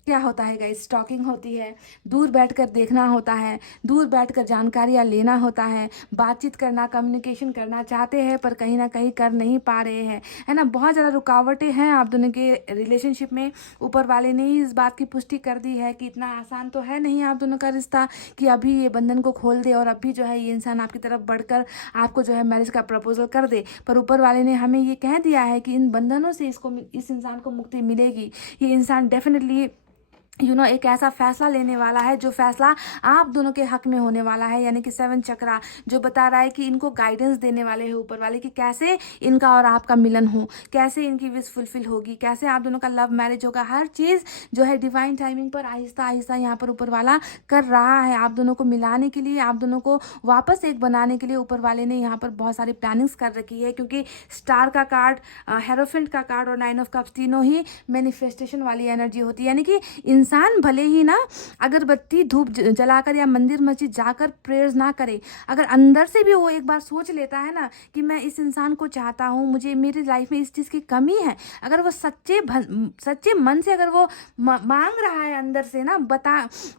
क्या होता है गाइस, स्टॉकिंग होती है, दूर बैठकर देखना होता है, दूर बैठकर जानकारियाँ लेना होता है, बातचीत करना, कम्युनिकेशन करना चाहते हैं पर कहीं ना कहीं कर नहीं पा रहे हैं, है ना। बहुत ज़्यादा रुकावटें हैं आप दोनों के रिलेशनशिप में। ऊपर वाले ने ही इस बात की पुष्टि कर दी है कि इतना आसान तो है नहीं आप दोनों का रिश्ता कि अभी ये बंधन को खोल दे और अभी जो है ये इंसान आपकी तरफ बढ़कर आपको जो है मैरिज का प्रपोजल कर दे। पर ऊपर वाले ने हमें ये कह दिया है कि इन बंधनों से इस इंसान को मुक्ति मिलेगी। ये इंसान डेफिनेटली एक ऐसा फैसला लेने वाला है जो फैसला आप दोनों के हक में होने वाला है, यानी कि 7 चक्रा जो बता रहा है कि इनको गाइडेंस देने वाले हैं ऊपर वाले कि कैसे इनका और आपका मिलन हो, कैसे इनकी विश फुलफिल होगी, कैसे आप दोनों का लव मैरिज होगा। हर चीज़ जो है डिवाइन टाइमिंग पर आहिस्ता आहिस्ता यहाँ पर ऊपर वाला कर रहा है। आप दोनों को मिलाने के लिए, आप दोनों को वापस एक बनाने के लिए ऊपर वाले ने यहाँ पर बहुत सारी प्लानिंग्स कर रखी है, क्योंकि स्टार का कार्ड, हेरोफेंट का कार्ड और 9 ऑफ कप्स तीनों ही मैनिफेस्टेशन वाली एनर्जी होती है। यानी कि इंसान भले ही ना अगरबत्ती धूप जलाकर या मंदिर मस्जिद जाकर प्रेयर्स ना करे, अगर अंदर से भी वो एक बार सोच लेता है ना कि मैं इस इंसान को चाहता हूँ, मुझे मेरी लाइफ में इस चीज़ की कमी है, अगर वो सच्चे मन से अगर वो मांग रहा है अंदर से ना,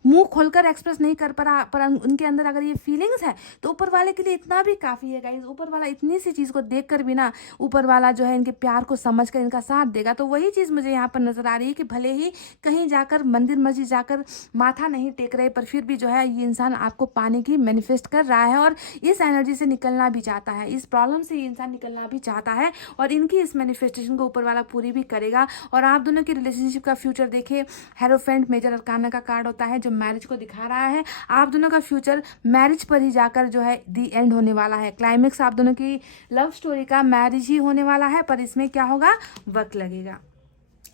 मुंह खोलकर एक्सप्रेस नहीं कर पा रहा, पर उनके अंदर अगर ये फीलिंग्स है तो ऊपर वाले के लिए इतना भी काफ़ी है गाइस। ऊपर वाला इतनी सी चीज़ को देख कर भी ना, ऊपर वाला जो है इनके प्यार को समझ कर इनका साथ देगा। तो वही चीज़ मुझे यहाँ पर नजर आ रही है कि भले ही कहीं जाकर मंदिर मस्जिद जाकर माथा नहीं टेक रहे, पर फिर भी जो है ये इंसान आपको पाने की मैनिफेस्ट कर रहा है और इस एनर्जी से निकलना भी चाहता है, इस प्रॉब्लम से ये इंसान निकलना भी चाहता है, और इनकी इस मैनिफेस्टेशन को ऊपर वाला पूरी भी करेगा। और आप दोनों की रिलेशनशिप का फ्यूचर देखिए, हेरोफेंट मेजर अरकाना का कार्ड होता है जो मैरिज को दिखा रहा है। आप दोनों का फ्यूचर मैरिज पर ही जाकर जो है दी एंड होने वाला है। क्लाइमेक्स आप दोनों की लव स्टोरी का मैरिज ही होने वाला है, पर इसमें क्या होगा, वक्त लगेगा।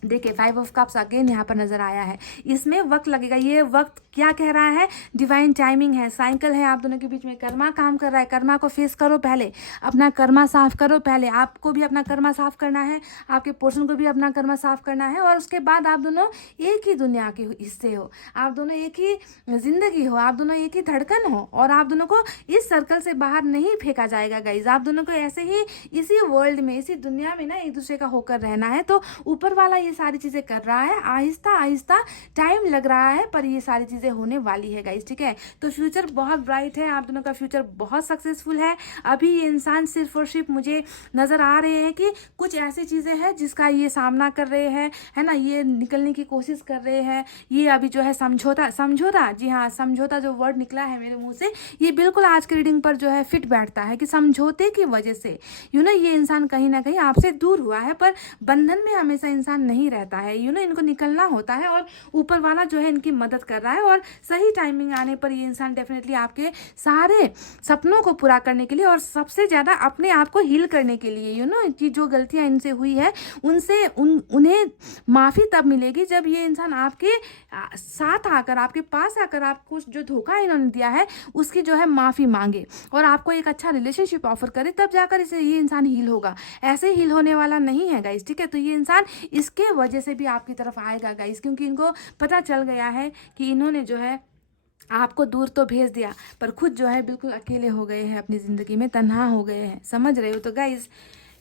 देखिए 5 ऑफ कप्स अगेन यहाँ पर नजर आया है, इसमें वक्त लगेगा। ये वक्त क्या कह रहा है, डिवाइन टाइमिंग है, साइकिल है आप दोनों के बीच में। कर्मा काम कर रहा है, कर्मा को फेस करो, पहले अपना कर्मा साफ करो, पहले आपको भी अपना कर्मा साफ करना है, आपके पोर्शन को भी अपना कर्मा साफ करना है, और उसके बाद आप दोनों एक ही दुनिया के हिस्से हो, आप दोनों एक ही जिंदगी हो, आप दोनों एक ही धड़कन हो, और आप दोनों को इस सर्कल से बाहर नहीं फेंका जाएगा गाइज। आप दोनों को ऐसे ही इसी वर्ल्ड में, इसी दुनिया में ना एक दूसरे का होकर रहना है। तो ऊपर वाला ये सारी चीजें कर रहा है, आहिस्ता आहिस्ता टाइम लग रहा है, पर ये सारी चीजें होने वाली है गाइस, ठीक है। तो फ्यूचर बहुत ब्राइट है, आप दोनों का फ्यूचर बहुत सक्सेसफुल है। अभी ये इंसान सिर्फ और सिर्फ मुझे नजर आ रहे हैं कि कुछ ऐसी चीजें हैं जिसका ये सामना कर रहे हैं, है ना, ये निकलने की कोशिश कर रहे हैं। ये अभी जो है समझौता, जी हाँ, समझौता जो वर्ड निकला है मेरे मुंह से, ये बिल्कुल आज के रीडिंग पर जो है फिट बैठता है कि समझौते की वजह से ये इंसान कहीं ना कहीं आपसे दूर हुआ है, पर बंधन में हमेशा इंसान नहीं रहता है, इनको निकलना होता है, और ऊपर वाला जो है इनकी मदद कर रहा है। और सही टाइमिंग आने पर ये इंसान डेफिनेटली आपके सारे सपनों को पूरा करने के लिए, और सबसे ज़्यादा अपने आप को हील करने के लिए, कि जो गलतियां इनसे हुई है उनसे उन्हें माफ़ी तब मिलेगी जब ये इंसान आपके साथ आकर, आपके पास आकर, आपको जो धोखा इन्होंने दिया है उसकी जो है माफ़ी मांगे और आपको एक अच्छा रिलेशनशिप ऑफर करे, तब जाकर ये इंसान हील होगा। ऐसे हील होने वाला नहीं है गाइस, ठीक है। तो ये इंसान इसके वजह से भी आपकी तरफ आएगा गाइस, क्योंकि इनको पता चल गया है कि इन्होंने जो है आपको दूर तो भेज दिया, पर खुद जो है बिल्कुल अकेले हो गए हैं, अपनी ज़िंदगी में तन्हा हो गए हैं, समझ रहे हो। तो गाइस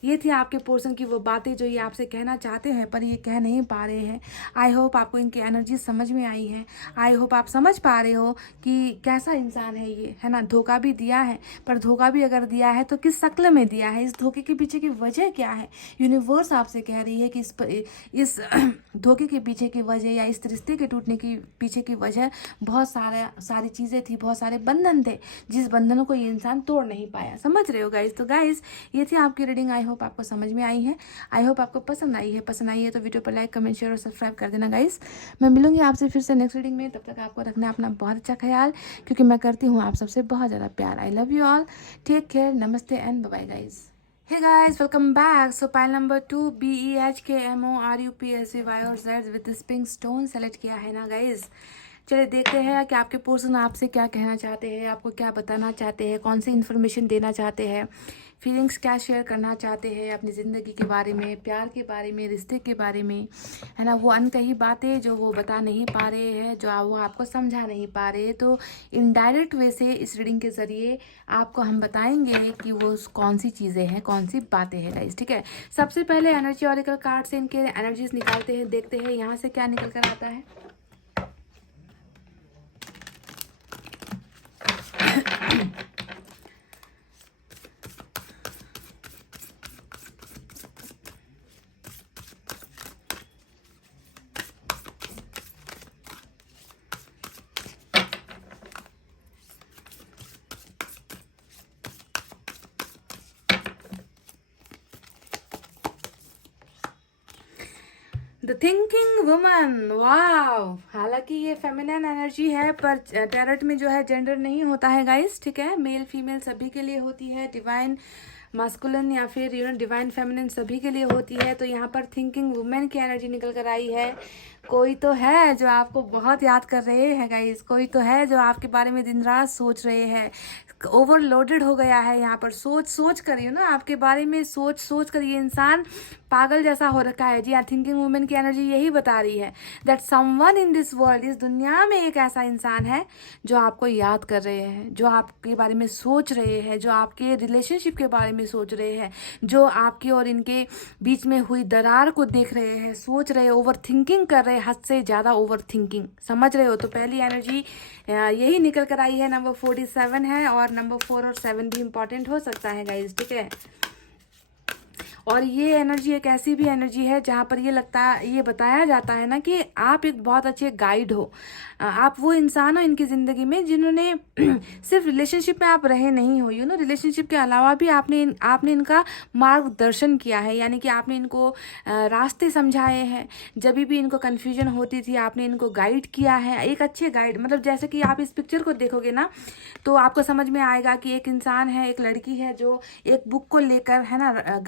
ये थी आपके पोर्शन की वो बातें जो ये आपसे कहना चाहते हैं पर ये कह नहीं पा रहे हैं। आई होप आपको इनकी एनर्जी समझ में आई है। आई होप आप समझ पा रहे हो कि कैसा इंसान है ये, है ना। धोखा भी दिया है, पर धोखा भी अगर दिया है तो किस शक्ल में दिया है, इस धोखे के पीछे की वजह क्या है। यूनिवर्स आपसे कह रही है कि इस धोखे के पीछे की वजह या इस रिश्ते के टूटने की पीछे की वजह बहुत सारी चीज़ें थी, बहुत सारे बंधन थे, जिस बंधनों को ये इंसान तोड़ नहीं पाया। समझ रहे हो गाइस? तो गाइस ये थी आपकी रीडिंग। आई होप आपको समझ में आई है, आई होप आपको पसंद आई है। पसंद आई है तो वीडियो पर लाइक, कमेंट, शेयर और सब्सक्राइब कर देना गाइस। मैं मिलूंगी आपसे फिर से नेक्स्ट रीडिंग में। तब तक आपको रखना अपना बहुत अच्छा ख्याल, क्योंकि मैं करती हूँ आप सबसे बहुत ज़्यादा प्यार। I love you all, take care, नमस्ते and bye bye guys. Hey guys, welcome back. So pile number 2, BEHKMORUPSVY और Z with this pink stone select किया है ना गाइज। चलिए देखते हैं कि आपके पर्सन आपसे क्या कहना चाहते हैं, आपको क्या बताना चाहते हैं, कौन सी इन्फॉर्मेशन देना चाहते हैं, फीलिंग्स क्या शेयर करना चाहते हैं अपनी ज़िंदगी के बारे में, प्यार के बारे में, रिश्ते के बारे में, है ना। वो अनकही बातें जो वो बता नहीं पा रहे हैं, जो वो आपको समझा नहीं पा रहे, तो इनडायरेक्ट वे से इस रीडिंग के ज़रिए आपको हम बताएंगे कि वो कौन सी चीज़ें हैं, कौन सी बातें हैं गाइस। ठीक है, सबसे पहले एनर्जी ऑरेकल कार्ड से इनके एनर्जीज निकालते हैं, देखते हैं यहाँ से क्या निकल कर आता है। द थिंकिंग वुमन, वाव। हालांकि ये फेमिनिन एनर्जी है, पर टैरोट में जो है जेंडर नहीं होता है गाइस। ठीक है, मेल फीमेल सभी के लिए होती है, डिवाइन मास्कुलिन या फिर डिवाइन फेमिनिन सभी के लिए होती है। तो यहाँ पर थिंकिंग वुमेन की एनर्जी निकल कर आई है। कोई तो है जो आपको बहुत याद कर रहे हैं गाइस, कोई तो है जो आपके बारे में दिन रात सोच रहे हैं। ओवरलोडेड हो गया है यहाँ पर, सोच सोच कर आपके बारे में सोच सोच कर ये इंसान पागल जैसा हो रखा है। जी हाँ, थिंकिंग वुमेन की एनर्जी यही बता रही है that someone in this world, इस दुनिया में एक ऐसा इंसान है जो आपको याद कर रहे हैं, जो आपके बारे में सोच रहे हैं, जो आपके रिलेशनशिप के बारे में सोच रहे हैं, जो आपके और इनके बीच में हुई दरार को देख रहे हैं, सोच रहे, ओवर थिंकिंग कर रहे, हद से ज़्यादा ओवर थिंकिंग। समझ रहे हो? तो पहली एनर्जी यही निकल कर आई है, नंबर 47 है, और नंबर 4 और 7 भी इंपॉर्टेंट हो सकता है गाइज। ठीक है, और ये एनर्जी एक ऐसी भी एनर्जी है जहाँ पर ये बताया जाता है ना कि आप एक बहुत अच्छे गाइड हो। आप वो इंसान हो इनकी ज़िंदगी में जिन्होंने सिर्फ रिलेशनशिप में आप रहे नहीं हो, रिलेशनशिप के अलावा भी आपने इनका मार्गदर्शन किया है, यानी कि आपने इनको रास्ते समझाए हैं। जब भी इनको कन्फ्यूजन होती थी आपने इनको गाइड किया है, एक अच्छे गाइड। मतलब जैसे कि आप इस पिक्चर को देखोगे ना तो आपको समझ में आएगा कि एक इंसान है, एक लड़की है जो एक बुक को लेकर, है ना,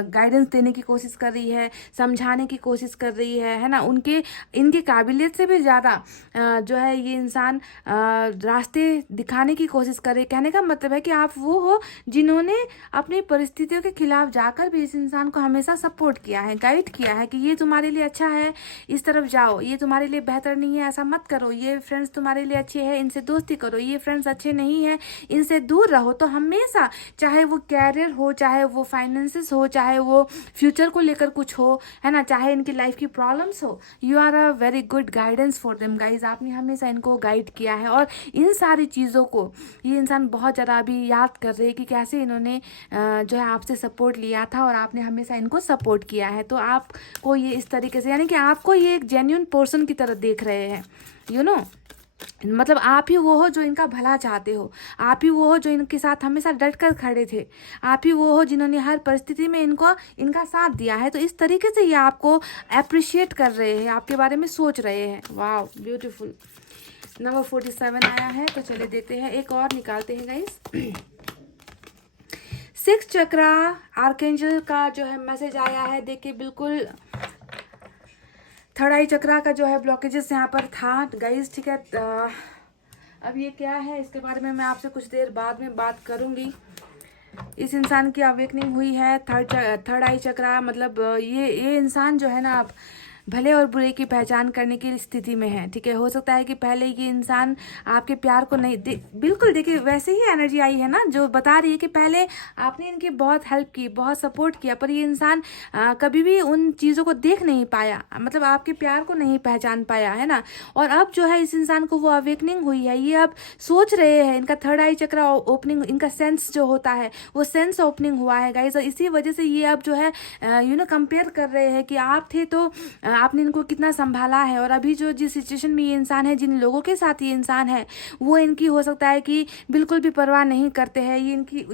गाइडेंस देने की कोशिश कर रही है, समझाने की कोशिश कर रही है ना। इनकी काबिलियत से भी ज़्यादा जो है ये इंसान रास्ते दिखाने की कोशिश करे। कहने का मतलब है कि आप वो हो जिन्होंने अपनी परिस्थितियों के खिलाफ जाकर भी इस इंसान को हमेशा सपोर्ट किया है, गाइड किया है कि ये तुम्हारे लिए अच्छा है, इस तरफ जाओ, ये तुम्हारे लिए बेहतर नहीं है, ऐसा मत करो, ये फ्रेंड्स तुम्हारे लिए अच्छे हैं, इनसे दोस्ती करो, ये फ्रेंड्स अच्छे नहीं है, इनसे दूर रहो। तो हमेशा, चाहे वो कैरियर हो, चाहे वो फाइनेंसेस हो, चाहे वो फ्यूचर को लेकर कुछ हो, है ना, चाहे इनकी लाइफ की प्रॉब्लम्स हो, you are a very good guidance for them guys. आपने हमेशा इनको गाइड किया है, और इन सारी चीज़ों को ये इंसान बहुत ज़्यादा अभी याद कर रहे हैं कि कैसे इन्होंने जो है आपसे सपोर्ट लिया था और आपने हमेशा इनको सपोर्ट किया है। तो आपको ये इस तरीके से, यानी कि आपको ये एक जेन्युइन पर्सन की तरह देख रहे हैं, मतलब आप ही वो हो जो इनका भला चाहते हो, आप ही वो हो जो इनके साथ हमेशा डट कर खड़े थे, आप ही वो हो जिन्होंने हर परिस्थिति में इनका साथ दिया है। तो इस तरीके से ये आपको अप्रिशिएट कर रहे हैं, आपके बारे में सोच रहे हैं। वाह, ब्यूटीफुल। नंबर 47 आया है, तो चलिए देखते हैं, एक और निकालते हैं गाइस। 6 चक्रा आर्कएंजल का जो है मैसेज आया है, देखिए बिल्कुल थर्ड आई चक्रा का जो है ब्लॉकेजेस यहाँ पर था गाइस। ठीक है, अब ये क्या है इसके बारे में मैं आपसे कुछ देर बाद में बात करूँगी। इस इंसान की अवेकनिंग हुई है, थर्ड आई चक्रा, मतलब ये इंसान जो है ना, आप भले और बुरे की पहचान करने की स्थिति में है। ठीक है, हो सकता है कि पहले ये इंसान आपके प्यार को नहीं बिल्कुल, देखिए वैसे ही एनर्जी आई है ना जो बता रही है कि पहले आपने इनकी बहुत हेल्प की, बहुत सपोर्ट किया, पर ये इंसान कभी भी उन चीज़ों को देख नहीं पाया, मतलब आपके प्यार को नहीं पहचान पाया, है ना। और अब जो है इस इंसान को वो अवेकनिंग हुई है, ये अब सोच रहे हैं, इनका थर्ड आई चक्रा ओपनिंग, इनका सेंस जो होता है वो सेंस ओपनिंग हुआ है गाइस। और इसी वजह से ये अब जो है कंपेयर कर रहे हैं कि आप थे तो आपने इनको कितना संभाला है, और अभी जो जिस सिचुएशन में ये इंसान है, जिन लोगों के साथ ये इंसान है, वो इनकी हो सकता है कि बिल्कुल भी परवाह नहीं करते हैं,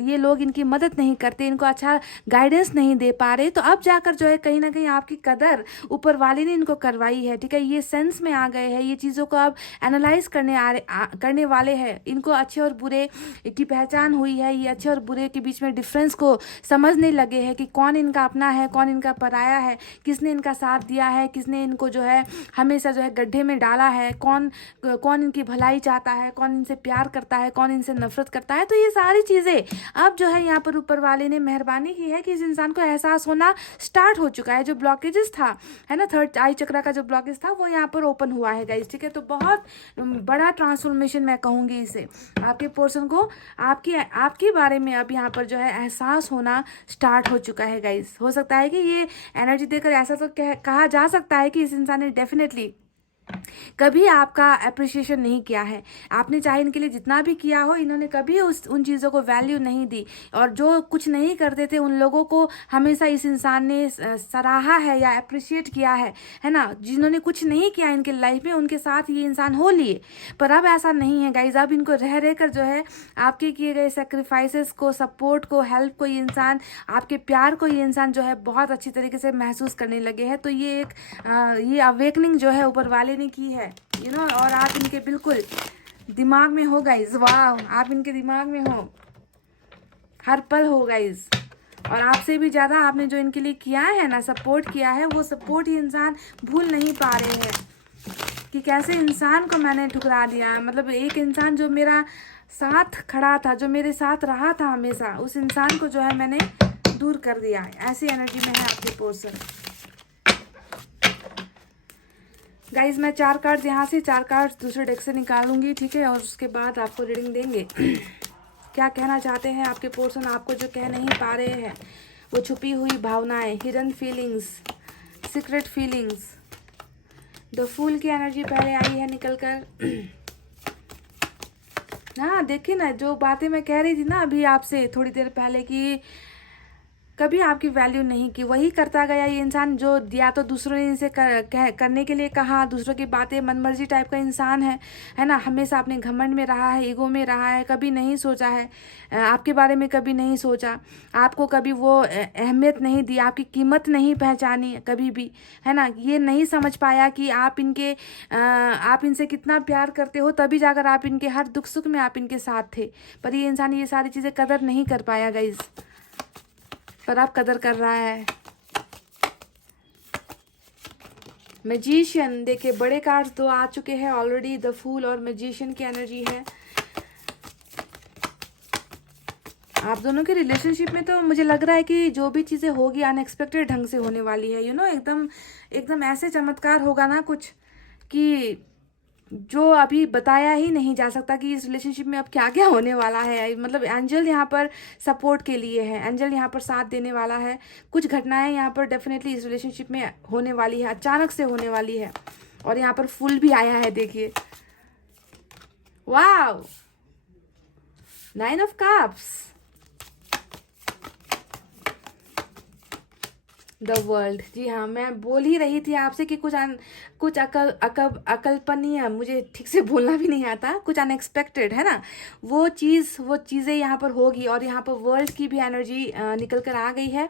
ये लोग इनकी मदद नहीं करते, इनको अच्छा गाइडेंस नहीं दे पा रहे। तो अब जाकर जो है कहीं ना कहीं आपकी कदर ऊपर वाले ने इनको करवाई है, ठीक है। ये सेंस में आ गए हैं, ये चीज़ों को अब एनालाइज करने वाले हैं। इनको अच्छे और बुरे की पहचान हुई है, ये अच्छे और बुरे के बीच में डिफरेंस को समझने लगे हैं कि कौन इनका अपना है, कौन इनका पराया है, किसने इनका साथ दिया है, किसने इनको जो है हमेशा जो है गड्ढे में डाला है, कौन इनकी भलाई चाहता है, कौन इनसे प्यार करता है, कौन इनसे नफरत करता है। तो ये सारी चीज़ें अब जो है यहाँ पर ऊपर वाले ने मेहरबानी की है कि इस इंसान को एहसास होना स्टार्ट हो चुका है। जो ब्लॉकेजेस था, है ना, थर्ड आई चक्रा का जो ब्लॉकेज था, वो यहाँ पर ओपन हुआ है गाइस, ठीक है। तो बहुत बड़ा ट्रांसफॉर्मेशन मैं कहूँगी इसे। आपके पर्सन को आपके बारे में अब यहाँ पर जो है एहसास होना स्टार्ट हो चुका है गाइस। हो सकता है कि ये एनर्जी देकर ऐसा तो कहा जा सकता है कि इस इंसान ने डेफिनेटली कभी आपका अप्रिशिएशन नहीं किया है। आपने चाहे इनके लिए जितना भी किया हो, इन्होंने कभी उन चीज़ों को वैल्यू नहीं दी, और जो कुछ नहीं करते थे उन लोगों को हमेशा इस इंसान ने सराहा है या अप्रिशिएट किया है ना। जिन्होंने कुछ नहीं किया इनके लाइफ में, उनके साथ ये इंसान हो लिए। पर अब ऐसा नहीं है गाइज। अब इनको रह रह कर जो है आपके किए गए सेक्रीफाइसेस को, सपोर्ट को, हेल्प को ये इंसान, आपके प्यार को ये इंसान जो है बहुत अच्छी तरीके से महसूस करने लगे हैं। तो ये एक ये अवेकनिंग जो है ऊपर वाले ने की है, यू नो। और आप इनके बिल्कुल दिमाग में हो गाइज, वाह, आप इनके दिमाग में हो, हर पल हो गाइज। और आपसे भी ज़्यादा आपने जो इनके लिए किया है ना, सपोर्ट किया है, वो सपोर्ट ही इंसान भूल नहीं पा रहे हैं कि कैसे इंसान को मैंने ठुकरा दिया। मतलब एक इंसान जो मेरा साथ खड़ा था, जो मेरे साथ रहा था हमेशा, उस इंसान को जो है मैंने दूर कर दिया है। ऐसी एनर्जी में है आपके पर्सन गाइज। मैं 4 कार्ड्स यहाँ से, 4 कार्ड्स दूसरे डेक से निकालूंगी, ठीक है, और उसके बाद आपको रीडिंग देंगे। क्या कहना चाहते हैं आपके पर्सन, आपको जो कह नहीं पा रहे हैं, वो छुपी हुई भावनाएं, hidden feelings, secret feelings. The fool की एनर्जी पहले आई है निकल कर। हाँ, देखिए ना, जो बातें मैं कह रही थी ना अभी आपसे थोड़ी देर पहले कि कभी आपकी वैल्यू नहीं की, वही करता गया ये इंसान। जो दिया तो दूसरों ने इसे करने के लिए कहा, दूसरों की बातें, मनमर्जी टाइप का इंसान है ना। हमेशा अपने घमंड में रहा है, ईगो में रहा है, कभी नहीं सोचा है आपके बारे में, कभी नहीं सोचा, आपको कभी वो अहमियत नहीं दी, आपकी कीमत नहीं पहचानी कभी भी, है ना। ये नहीं समझ पाया कि आप इनसे कितना प्यार करते हो, तभी जाकर आप इनके हर दुख सुख में आप इनके साथ थे। पर ये इंसान ये सारी चीज़ें कदर नहीं कर पाया गाइज, पर आप कदर कर रहा है। मैजिशियन, देखिए बड़े कार्ड्स 2 आ चुके हैं ऑलरेडी। द फूल और मैजिशियन की एनर्जी है। आप दोनों के रिलेशनशिप में तो मुझे लग रहा है कि जो भी चीज़ें होगी अनएक्सपेक्टेड ढंग से होने वाली है, यू नो। एकदम ऐसे चमत्कार होगा ना कुछ कि जो अभी बताया ही नहीं जा सकता कि इस रिलेशनशिप में अब क्या क्या होने वाला है। मतलब एंजल यहाँ पर सपोर्ट के लिए है, एंजल यहाँ पर साथ देने वाला है। कुछ घटनाएं यहाँ पर डेफिनेटली इस रिलेशनशिप में होने वाली है, अचानक से होने वाली है। और यहाँ पर फुल भी आया है, देखिए, वाह, 9 ऑफ कप्स, द वर्ल्ड। जी हाँ, मैं बोल ही रही थी आपसे कि कुछ अकल्पनीय, मुझे ठीक से बोलना भी नहीं आता, कुछ अनएक्सपेक्टेड, है ना, वो चीज़ें यहाँ पर होगी। और यहाँ पर वर्ल्ड की भी एनर्जी निकल कर आ गई है,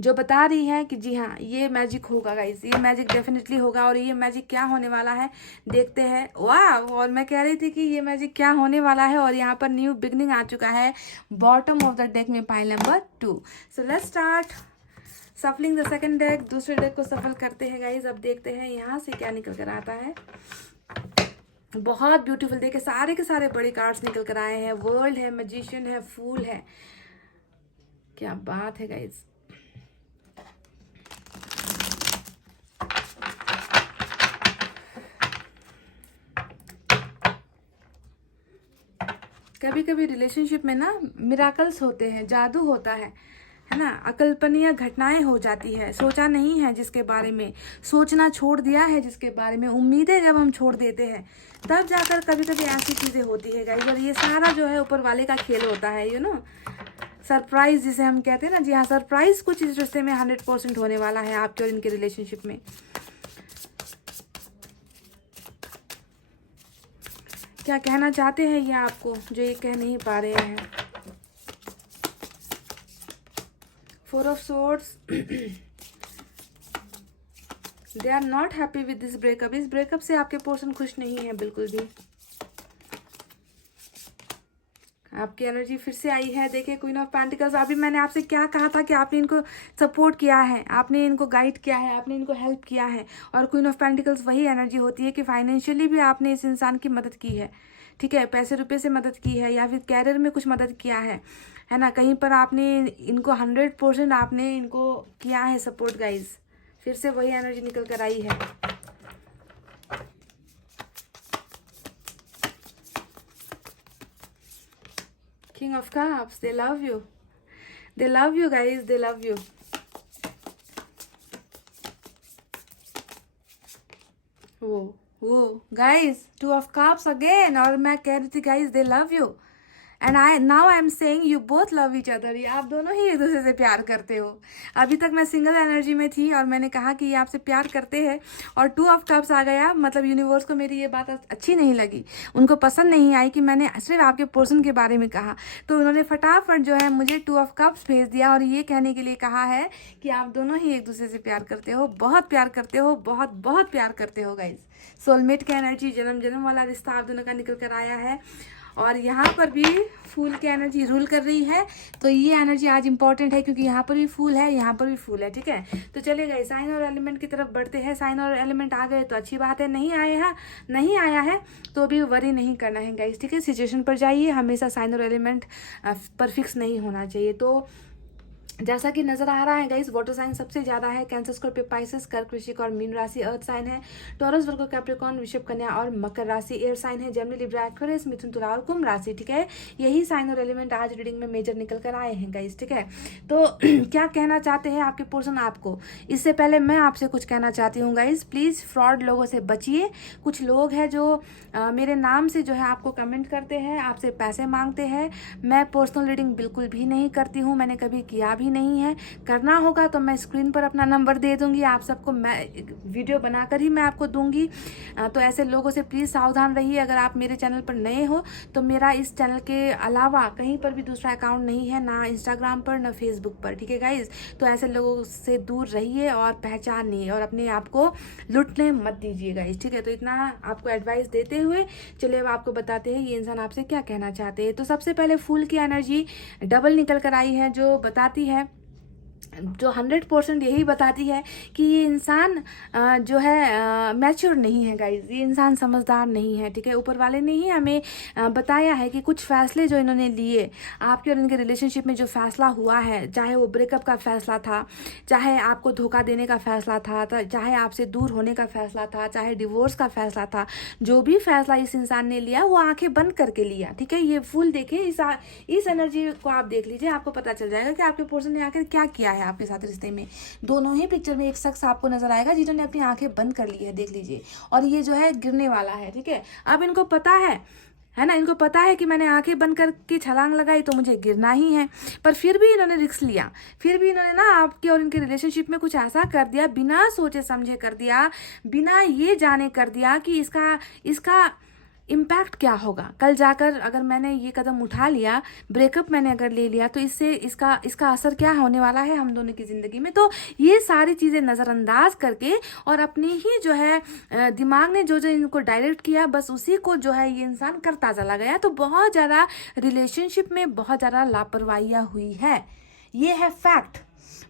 जो बता रही है कि जी हाँ, ये मैजिक होगा गाइस, ये मैजिक डेफिनेटली होगा। और ये मैजिक क्या होने वाला है देखते हैं। वाह, और मैं कह रही थी कि ये मैजिक क्या होने वाला है, और यहाँ पर न्यू बिगनिंग आ चुका है बॉटम ऑफ द डेक में, pile number 2। So let's start सफलिंग the second deck. दूसरे डेक को सफल करते हैं गाइज। अब देखते हैं यहाँ से क्या निकल कर आता है। बहुत ब्यूटीफुल, देखिए सारे के सारे बड़े कार्ड्स निकल कर आए हैं। वर्ल्ड है, मैजिशियन है, फूल है, क्या बात है गाइज। कभी कभी रिलेशनशिप में ना मिराकल्स होते हैं, जादू होता है ना, अकल्पनीय घटनाएं हो जाती है। सोचा नहीं है जिसके बारे में, सोचना छोड़ दिया है जिसके बारे में, उम्मीदें जब हम छोड़ देते हैं तब जाकर कभी कभी ऐसी चीज़ें होती है गाइस। और ये सारा जो है ऊपर वाले का खेल होता है, यू नो, सरप्राइज जिसे हम कहते हैं ना। जी हाँ, सरप्राइज कुछ इस रिश्ते में 100% होने वाला है आपके और इनके रिलेशनशिप में। क्या कहना चाहते हैं ये आपको जो ये कह नहीं पा रहे हैं। 4 of swords, they are not happy with this breakup. इस ब्रेकअप से आपके पर्सन खुश नहीं है बिल्कुल भी। आपकी एनर्जी फिर से आई है, देखिए क्वीन ऑफ पेंटिकल्स। अभी मैंने आपसे क्या कहा था कि आपने इनको सपोर्ट किया है, आपने इनको गाइड किया है, आपने इनको हेल्प किया है। और क्वीन ऑफ पेंटिकल्स वही एनर्जी होती है कि फाइनेंशियली भी आपने इस इंसान की मदद की है, ठीक है, पैसे रुपए से मदद की है, या फिर कैरियर में कुछ मदद किया है ना, कहीं पर आपने इनको 100% आपने इनको किया है सपोर्ट गाइज। फिर से वही एनर्जी निकल कर आई है। King of Cups, they love you. They love you guys, they love you. वो guys, 2 of Cups again। और मैं कह रही थी guys, they love you. And now I am saying you both love each other. ये आप दोनों ही एक दूसरे से प्यार करते हो। अभी तक मैं सिंगल एनर्जी में थी और मैंने कहा कि ये आपसे प्यार करते हैं, और 2 ऑफ कप्स आ गया। मतलब यूनिवर्स को मेरी ये बात अच्छी नहीं लगी, उनको पसंद नहीं आई कि मैंने सिर्फ आपके पर्सन के बारे में कहा, तो उन्होंने फटाफट जो है मुझे 2 ऑफ कप्स भेज दिया और ये कहने के लिए कहा है कि आप दोनों ही एक दूसरे से प्यार करते हो, बहुत प्यार करते हो, बहुत बहुत प्यार करते हो गाइज। सोलमेट की एनर्जी, जन्म जन्म वाला रिश्ता आप दोनों का निकल कर आया है। और यहाँ पर भी फूल की एनर्जी रूल कर रही है, तो ये एनर्जी आज इंपॉर्टेंट है क्योंकि यहाँ पर भी फूल है, यहाँ पर भी फूल है, ठीक है। तो चले गए साइन और एलिमेंट की तरफ बढ़ते हैं। साइन और एलिमेंट आ गए तो अच्छी बात है, नहीं आया है तो भी वरी नहीं करना है गाइस, ठीक है। सिचुएशन पर जाइए, हमेशा साइन और एलिमेंट पर फिक्स नहीं होना चाहिए। तो जैसा कि नजर आ रहा है गाइस, वाटर साइन सबसे ज्यादा है, कैंसर, स्कॉर्पियो, पाइसेस, कर्क, वृश्चिक और मीन राशि अर्थ साइन है। टॉरस, वर्गो, कैप्रिकॉर्न, वृषभ, कन्या और मकर राशि एयर साइन है। जेमिनी, लिब्रा, एक्वेरियस, मिथुन, तुला और कुंभ राशि, ठीक है। यही साइन और एलिमेंट आज रीडिंग में मेजर निकल कर आए हैं गाइस, ठीक है। तो क्या कहना चाहते हैं आपके पर्सन आपको। इससे पहले मैं आपसे कुछ कहना चाहती हूँ गाइस, प्लीज फ्रॉड लोगों से बचिए। कुछ लोग हैं जो मेरे नाम से जो है आपको कमेंट करते हैं, आपसे पैसे मांगते हैं। मैं पर्सनल रीडिंग बिल्कुल भी नहीं करती हूँ, मैंने कभी किया भी नहीं है। करना होगा तो मैं स्क्रीन पर अपना नंबर दे दूंगी आप सबको, मैं वीडियो बनाकर ही मैं आपको दूंगी। तो ऐसे लोगों से प्लीज सावधान रहिए। अगर आप मेरे चैनल पर नए हो तो मेरा इस चैनल के अलावा कहीं पर भी दूसरा अकाउंट नहीं है, ना इंस्टाग्राम पर ना फेसबुक पर, ठीक है गाइज। तो ऐसे लोगों से दूर रहिए और पहचानिए और अपने आप को लुटने मत दीजिए गाइज, ठीक है। तो इतना आपको एडवाइस देते हुए चलिए अब आपको बताते हैं ये इंसान आपसे क्या कहना चाहते हैं। तो सबसे पहले फूल की एनर्जी डबल निकल कर आई है, जो बताती है, जो 100% यही बताती है कि ये इंसान जो है मैच्योर नहीं है गाइज, ये इंसान समझदार नहीं है, ठीक है। ऊपर वाले ने ही हमें बताया है कि कुछ फैसले जो इन्होंने लिए आपके और इनके रिलेशनशिप में, जो फैसला हुआ है, चाहे वो ब्रेकअप का फैसला था, चाहे आपको धोखा देने का फैसला था, चाहे आपसे दूर होने का फैसला था, चाहे डिवोर्स का फैसला था, जो भी फैसला इस इंसान ने लिया वो आंखें बंद करके लिया, ठीक है। ये फूल देखिए, इस एनर्जी को आप देख लीजिए, आपको पता चल जाएगा कि आपके पर्सन ने आखिर क्या किया है आपके साथ रिश्ते में। दोनों ही पिक्चर में एक शख्स आपको नजर आएगा जिन्होंने अपनी आंखें बंद कर ली है, देख लीजिए। और ये जो है गिरने वाला है, ठीक है। अब इनको पता है ना, इनको पता है कि मैंने आंखें बंद करके छलांग लगाई तो मुझे गिरना ही है, पर फिर भी इन्होंने रिस्क लिया, फिर भी इन्होंने ना आपके और इनके रिलेशनशिप में कुछ ऐसा कर दिया, बिना सोचे समझे कर दिया, बिना ये जाने कर दिया कि इसका इम्पैक्ट क्या होगा कल जाकर। अगर मैंने ये कदम उठा लिया, ब्रेकअप मैंने अगर ले लिया, तो इससे इसका असर क्या होने वाला है हम दोनों की ज़िंदगी में। तो ये सारी चीज़ें नज़रअंदाज करके और अपनी ही जो है दिमाग ने जो इनको डायरेक्ट किया, बस उसी को जो है ये इंसान करता चला गया। तो बहुत ज़्यादा रिलेशनशिप में बहुत ज़्यादा लापरवाहियाँ हुई है, ये है फैक्ट।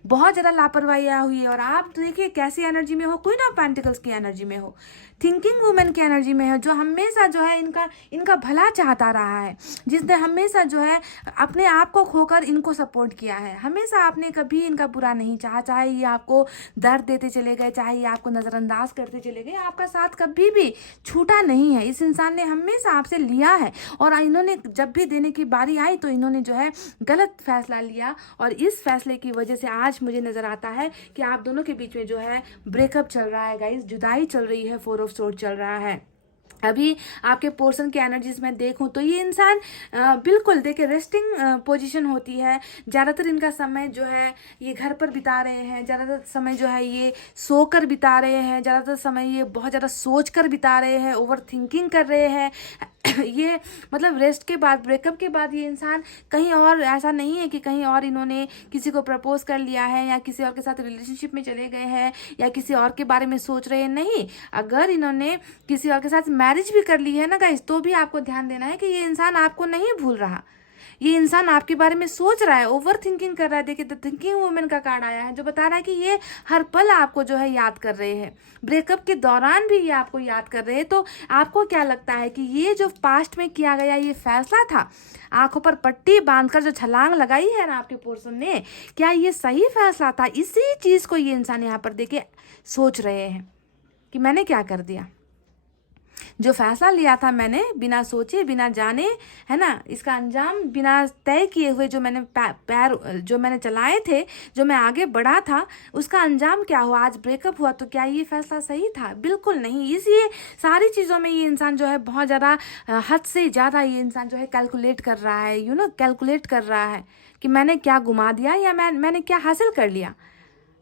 बहुत ज़्यादा लापरवाहियाँ हुई है। और आप देखिए कैसी एनर्जी में हो, क्वीन ऑफ पेंटिकल्स की एनर्जी में हो, थिंकिंग वुमेन की एनर्जी में है, जो हमेशा जो है इनका भला चाहता रहा है, जिसने हमेशा जो है अपने आप को खोकर इनको सपोर्ट किया है। हमेशा आपने कभी इनका बुरा नहीं चाहा, चाहे ये आपको दर्द देते चले गए, चाहे ये आपको नज़रअंदाज करते चले गए, आपका साथ कभी भी छूटा नहीं है। इस इंसान ने हमेशा आपसे लिया है, और इन्होंने जब भी देने की बारी आई तो इन्होंने जो है गलत फैसला लिया, और इस फैसले की वजह से आज मुझे नज़र आता है कि आप दोनों के बीच में जो है ब्रेकअप चल रहा है गाइस, जुदाई चल रही है, 4 ऑफ सोर्ड चल रहा है। अभी आपके पोर्शन की एनर्जीज में देखूं तो ये इंसान बिल्कुल देखिए रेस्टिंग पोजीशन होती है। ज़्यादातर इनका समय जो है ये घर पर बिता रहे हैं, ज़्यादातर समय जो है ये सोकर बिता रहे हैं, ज़्यादातर समय ये बहुत ज़्यादा सोच कर बिता रहे हैं, ओवर थिंकिंग कर रहे हैं ये मतलब रेस्ट के बाद, ब्रेकअप के बाद ये इंसान कहीं और, ऐसा नहीं है कि कहीं और इन्होंने किसी को प्रपोज कर लिया है या किसी और के साथ रिलेशनशिप में चले गए हैं या किसी और के बारे में सोच रहे हैं, नहीं। अगर इन्होंने किसी और के साथ मैरिज भी कर ली है ना गाइस, तो भी आपको ध्यान देना है कि ये इंसान आपको नहीं भूल रहा, ये इंसान आपके बारे में सोच रहा है, ओवर थिंकिंग कर रहा है। देखिए द थिंकिंग वुमेन का कार्ड आया है जो बता रहा है कि ये हर पल आपको जो है याद कर रहे हैं, ब्रेकअप के दौरान भी ये आपको याद कर रहे हैं। तो आपको क्या लगता है कि ये जो पास्ट में किया गया ये फैसला था, आंखों पर पट्टी बांधकर जो छलांग लगाई है ना आपके पर्सन ने, क्या ये सही फैसला था? इसी चीज को ये इंसान यहाँ पर देखे सोच रहे हैं कि मैंने क्या कर दिया, जो फैसला लिया था मैंने बिना सोचे बिना जाने, है ना, इसका अंजाम बिना तय किए हुए, जो मैंने पैर जो मैंने चलाए थे, जो मैं आगे बढ़ा था, उसका अंजाम क्या हुआ? आज ब्रेकअप हुआ। तो क्या ये फैसला सही था? बिल्कुल नहीं। इसलिए सारी चीज़ों में ये इंसान जो है बहुत ज़्यादा, हद से ज़्यादा ये इंसान जो है कैलकुलेट कर रहा है, कैलकुलेट कर रहा है कि मैंने क्या गुमा दिया या मैंने क्या हासिल कर लिया,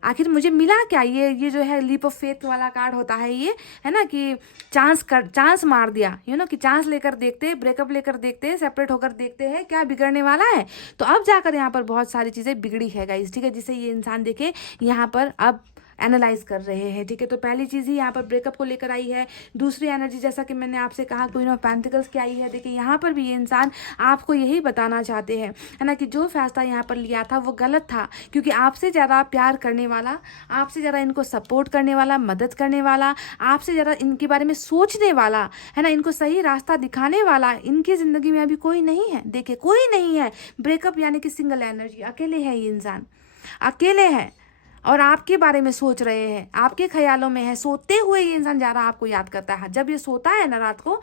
आखिर मुझे मिला क्या। ये जो है लीप ऑफ फेथ वाला कार्ड होता है ये, है ना, कि चांस मार दिया, कि चांस लेकर देखते हैं, ब्रेकअप लेकर देखते हैं, सेपरेट होकर देखते हैं क्या बिगड़ने वाला है। तो अब जाकर यहाँ पर बहुत सारी चीज़ें बिगड़ी है गाइस, ठीक है, जिसे ये इंसान देखे यहाँ पर अब एनालाइज कर रहे हैं, ठीक है। तो पहली चीज़ ही यहाँ पर ब्रेकअप को लेकर आई है। दूसरी एनर्जी जैसा कि मैंने आपसे कहा क्वीन ऑफ पेंटिकल्स की आई है। देखिए यहाँ पर भी ये इंसान आपको यही बताना चाहते हैं, है ना, कि जो फैसला यहाँ पर लिया था वो गलत था, क्योंकि आपसे ज़्यादा प्यार करने वाला, आपसे ज़्यादा इनको सपोर्ट करने वाला, मदद करने वाला, आपसे ज़्यादा इनके बारे में सोचने वाला, है ना, इनको सही रास्ता दिखाने वाला इनकी ज़िंदगी में अभी कोई नहीं है। देखिए कोई नहीं है। ब्रेकअप यानी कि सिंगल एनर्जी, अकेले है ये इंसान, अकेले है और आपके बारे में सोच रहे हैं, आपके ख्यालों में है। सोते हुए ये इंसान ज़्यादा आपको याद करता है। जब ये सोता है ना रात को,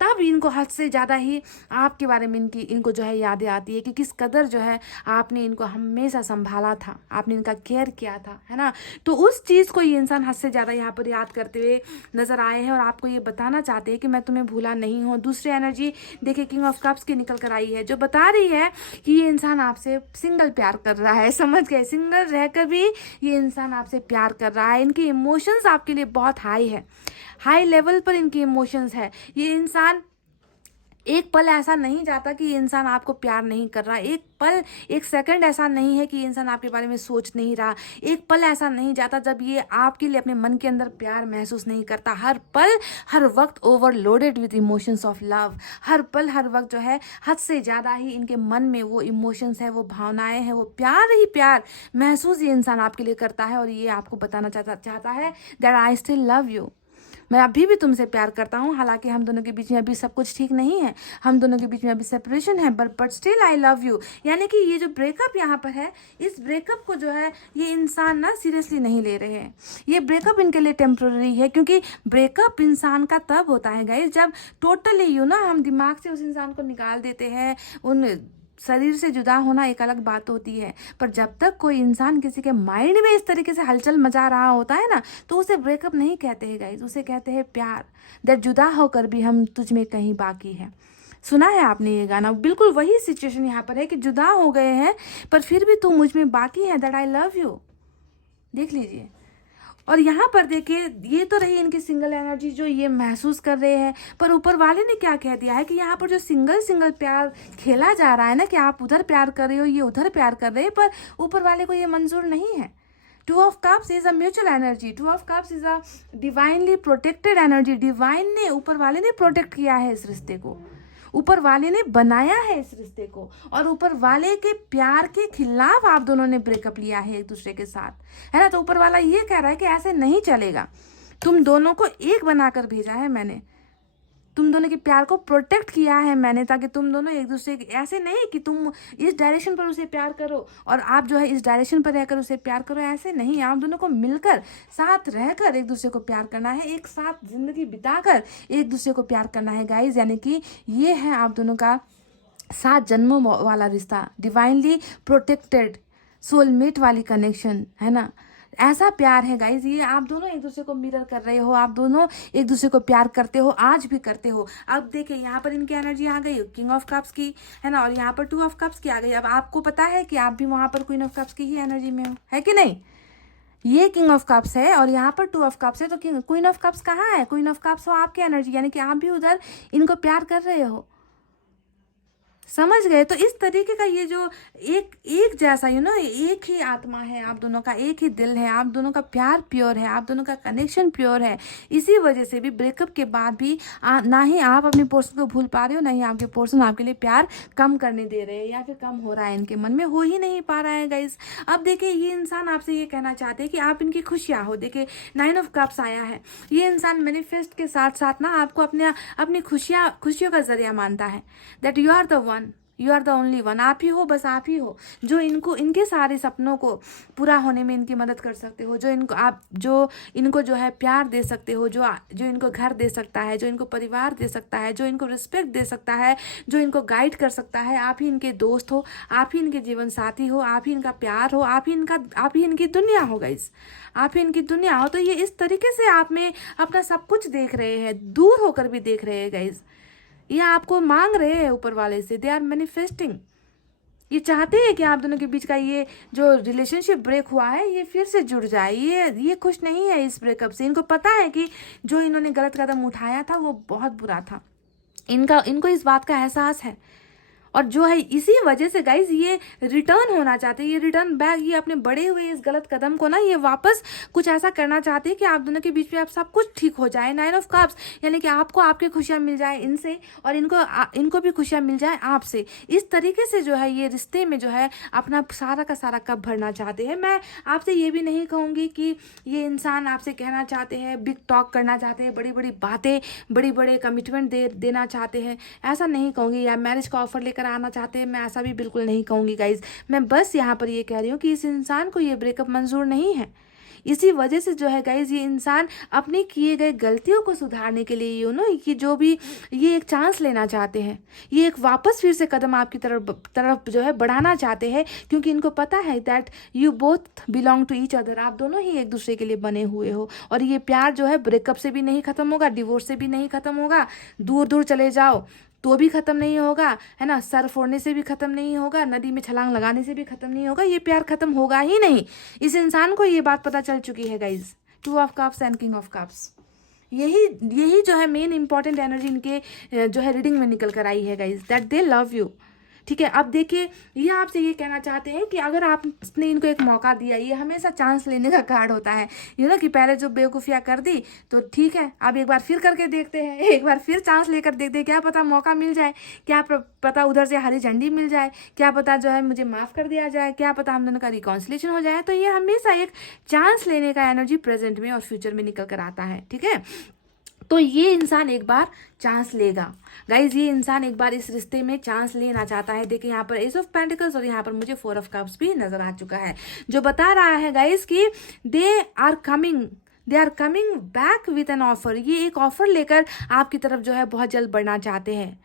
तब इनको हद से ज़्यादा ही आपके बारे में इनको जो है यादें आती है कि किस कदर जो है आपने इनको हमेशा संभाला था, आपने इनका केयर किया था, है ना। तो उस चीज़ को ये इंसान हद से ज़्यादा यहाँ पर याद करते हुए नज़र आए हैं और आपको ये बताना चाहते हैं कि मैं तुम्हें भूला नहीं हूँ। दूसरी एनर्जी देखिए किंग ऑफ कप्स की निकल कर आई है, जो बता रही है कि ये इंसान आपसे सिंगल प्यार कर रहा है। समझ गए, सिंगल रहकर भी ये इंसान आपसे प्यार कर रहा है। इनकी इमोशंस आपके लिए बहुत हाई है, हाई लेवल पर इनकी इमोशंस है। ये इंसान एक पल ऐसा नहीं जाता कि ये इंसान आपको प्यार नहीं कर रहा, एक पल, एक सेकंड ऐसा नहीं है कि ये इंसान आपके बारे में सोच नहीं रहा, एक पल ऐसा नहीं जाता जब ये आपके लिए अपने मन के अंदर प्यार महसूस नहीं करता। हर पल हर वक्त overloaded with emotions of love, हर पल हर वक्त जो है हद से ज़्यादा ही इनके मन में वो इमोशंस है, वो भावनाएं हैं, वो प्यार ही प्यार महसूस ये इंसान आपके लिए करता है। और ये आपको बताना चाहता है that I still love you, मैं अभी भी तुमसे प्यार करता हूँ। हालांकि हम दोनों के बीच में अभी सब कुछ ठीक नहीं है, हम दोनों के बीच में अभी सेपरेशन है, but still I love you. यानी कि ये जो ब्रेकअप यहाँ पर है, इस ब्रेकअप को जो है ये इंसान ना सीरियसली नहीं ले रहे हैं। ये ब्रेकअप इनके लिए टेम्प्रेरी है, क्योंकि ब्रेकअप इंसान का तब होता है गाइस जब टोटली हम दिमाग से उस इंसान को निकाल देते हैं। उन शरीर से जुदा होना एक अलग बात होती है, पर जब तक कोई इंसान किसी के माइंड में इस तरीके से हलचल मचा रहा होता है ना, तो उसे ब्रेकअप नहीं कहते हैं गाइस, उसे कहते हैं प्यार। दैट जुदा होकर भी हम तुझ में कहीं बाकी है। सुना है आपने ये गाना? बिल्कुल वही सिचुएशन यहाँ पर है कि जुदा हो गए हैं पर फिर भी तू मुझ में बाकी है, दैट आई लव यू। देख लीजिए। और यहाँ पर देखिए ये तो रही इनकी सिंगल एनर्जी जो ये महसूस कर रहे हैं, पर ऊपर वाले ने क्या कह दिया है कि यहाँ पर जो सिंगल प्यार खेला जा रहा है ना, कि आप उधर प्यार कर रहे हो, ये उधर प्यार कर रहे हैं, पर ऊपर वाले को ये मंजूर नहीं है। Two of cups is a mutual energy, two of cups is a divinely protected energy. Divine ने, ऊपर वाले ने प्रोटेक्ट किया है इस रिश्ते को, ऊपर वाले ने बनाया है इस रिश्ते को, और ऊपर वाले के प्यार के खिलाफ आप दोनों ने ब्रेकअप लिया है एक दूसरे के साथ, है ना। तो ऊपर वाला ये कह रहा है कि ऐसे नहीं चलेगा, तुम दोनों को एक बनाकर भेजा है मैंने, तुम दोनों के प्यार को प्रोटेक्ट किया है मैंने, ताकि तुम दोनों एक दूसरे के, ऐसे नहीं कि तुम इस डायरेक्शन पर उसे प्यार करो और आप जो है इस डायरेक्शन पर रहकर उसे प्यार करो, ऐसे नहीं। आप दोनों को मिलकर साथ रहकर एक दूसरे को प्यार करना है, एक साथ जिंदगी बिताकर एक दूसरे को प्यार करना है गाइज। यानी कि ये है आप दोनों का 7 जन्मों वाला रिश्ता, डिवाइनली प्रोटेक्टेड सोलमेट वाली कनेक्शन, है ना। ऐसा प्यार है गाइज, ये आप दोनों एक दूसरे को मिरर कर रहे हो, आप दोनों एक दूसरे को प्यार करते हो, आज भी करते हो। अब देखिए यहाँ पर इनकी एनर्जी आ गई किंग ऑफ कप्स की, है ना, और यहाँ पर 2 ऑफ कप्स की आ गई। अब आपको पता है कि आप भी वहाँ पर क्वीन ऑफ कप्स की ही एनर्जी में हो, है कि नहीं। ये किंग ऑफ कप्स है और यहाँ पर 2 ऑफ कप्स है, तो क्वीन ऑफ कप्स कहाँ है? क्वीन ऑफ कप्स हो आपकी एनर्जी, यानी कि आप भी उधर इनको प्यार कर रहे हो, समझ गए? तो इस तरीके का ये जो एक जैसा एक ही आत्मा है आप दोनों का, एक ही दिल है, आप दोनों का प्यार प्योर है, आप दोनों का कनेक्शन प्योर है। इसी वजह से भी ब्रेकअप के बाद भी ना ही आप अपने पर्सन को भूल पा रहे हो, ना ही आपके पर्सन आपके लिए प्यार कम करने दे रहे हैं, या फिर कम हो रहा है, इनके मन में हो ही नहीं पा रहा है गाइस। अब देखिए ये इंसान आपसे ये कहना चाहते हैं कि आप इनकी खुशियाँ हो। देखिए 9 ऑफ कप्स आया है, ये इंसान मैनिफेस्ट के साथ साथ ना आपको अपनी खुशियों का जरिया मानता है। That you are the one, you are the only one, आप ही हो, बस आप ही हो जो इनके सारे सपनों को पूरा होने में इनकी मदद कर सकते हो, जो इनको जो है प्यार दे सकते हो, जो इनको घर दे सकता है, जो इनको परिवार दे सकता है, जो इनको रिस्पेक्ट दे सकता है, जो इनको गाइड कर सकता है। आप ही इनके दोस्त हो, आप ही इनके जीवन साथी हो, आप ही इनका प्यार हो, आप ही इनकी दुनिया हो गाइस, आप ही इनकी दुनिया हो। तो ये इस तरीके से आप में अपना सब कुछ देख रहे हैं, दूर होकर भी देख रहे हैं गाइस। ये आपको मांग रहे हैं ऊपर वाले से, दे आर मैनिफेस्टिंग। ये चाहते हैं कि आप दोनों के बीच का ये जो रिलेशनशिप ब्रेक हुआ है ये फिर से जुड़ जाए। ये खुश नहीं है इस ब्रेकअप से। इनको पता है कि जो इन्होंने गलत कदम उठाया था वो बहुत बुरा था, इनको इस बात का एहसास है। और जो है इसी वजह से गाइज ये रिटर्न होना चाहते हैं, ये रिटर्न बैक, ये अपने बढ़े हुए इस गलत कदम को ना ये वापस कुछ ऐसा करना चाहते हैं कि आप दोनों के बीच में आप सब कुछ ठीक हो जाए। 9 ऑफ कप्स यानी कि आपको आपकी खुशियाँ मिल जाए इनसे, और इनको भी खुशियाँ मिल जाए आपसे। इस तरीके से जो है ये रिश्ते में जो है अपना सारा का सारा कप भरना चाहते हैं। मैं आपसे ये भी नहीं कहूँगी कि ये इंसान आपसे कहना चाहते हैं, बिग टॉक करना चाहते हैं, बड़ी बड़ी बातें, बड़े बड़े कमिटमेंट देना चाहते हैं, ऐसा नहीं कहूँगी, या मैरिज का ऑफर लेकर आना चाहते हैं, मैं ऐसा भी बिल्कुल नहीं कहूँगी गाइज। मैं बस यहाँ पर ये कह रही हूँ कि इस इंसान को ये ब्रेकअप मंजूर नहीं है। इसी वजह से जो है गाइज ये इंसान अपने किए गए गलतियों को सुधारने के लिए कि जो भी ये एक चांस लेना चाहते हैं, ये एक वापस फिर से कदम आपकी तरफ जो है बढ़ाना चाहते हैं, क्योंकि इनको पता है that you both belong to each other. आप दोनों ही एक दूसरे के लिए बने हुए हो, और ये प्यार जो है ब्रेकअप से भी नहीं खत्म होगा, डिवोर्स से भी नहीं खत्म होगा, दूर दूर चले जाओ तो भी खत्म नहीं होगा, है ना, सर फोड़ने से भी खत्म नहीं होगा, नदी में छलांग लगाने से भी खत्म नहीं होगा, ये प्यार खत्म होगा ही नहीं। इस इंसान को ये बात पता चल चुकी है guys. 2 of cups and king of cups, यही जो है मेन इंपॉर्टेंट एनर्जी इनके जो है रीडिंग में निकल कर आई है guys, that they love you. ठीक है, अब देखिए ये आपसे ये कहना चाहते हैं कि अगर आपने इनको एक मौका दिया, ये हमेशा चांस लेने का कार्ड होता है कि पहले जो बेवकूफ़ियाँ कर दी तो ठीक है, अब एक बार फिर करके देखते हैं, एक बार फिर चांस लेकर देखते हैं, क्या पता मौका मिल जाए, क्या पता उधर से हरी झंडी मिल जाए, क्या पता जो है मुझे माफ़ कर दिया जाए, क्या पता हम दोनों का रिकॉन्सिलेशन हो जाए। तो ये हमेशा एक चांस लेने का एनर्जी प्रेजेंट में और फ्यूचर में निकल कर आता है। ठीक है, तो ये इंसान एक बार चांस लेगा गाइज, ये इंसान एक बार इस रिश्ते में चांस लेना चाहता है। देखिए यहाँ पर एस ऑफ पेंटिकल्स और यहाँ पर मुझे 4 ऑफ कप्स भी नजर आ चुका है, जो बता रहा है गाइज कि they are coming back with an offer. ये एक ऑफर लेकर आपकी तरफ जो है बहुत जल्द बढ़ना चाहते हैं।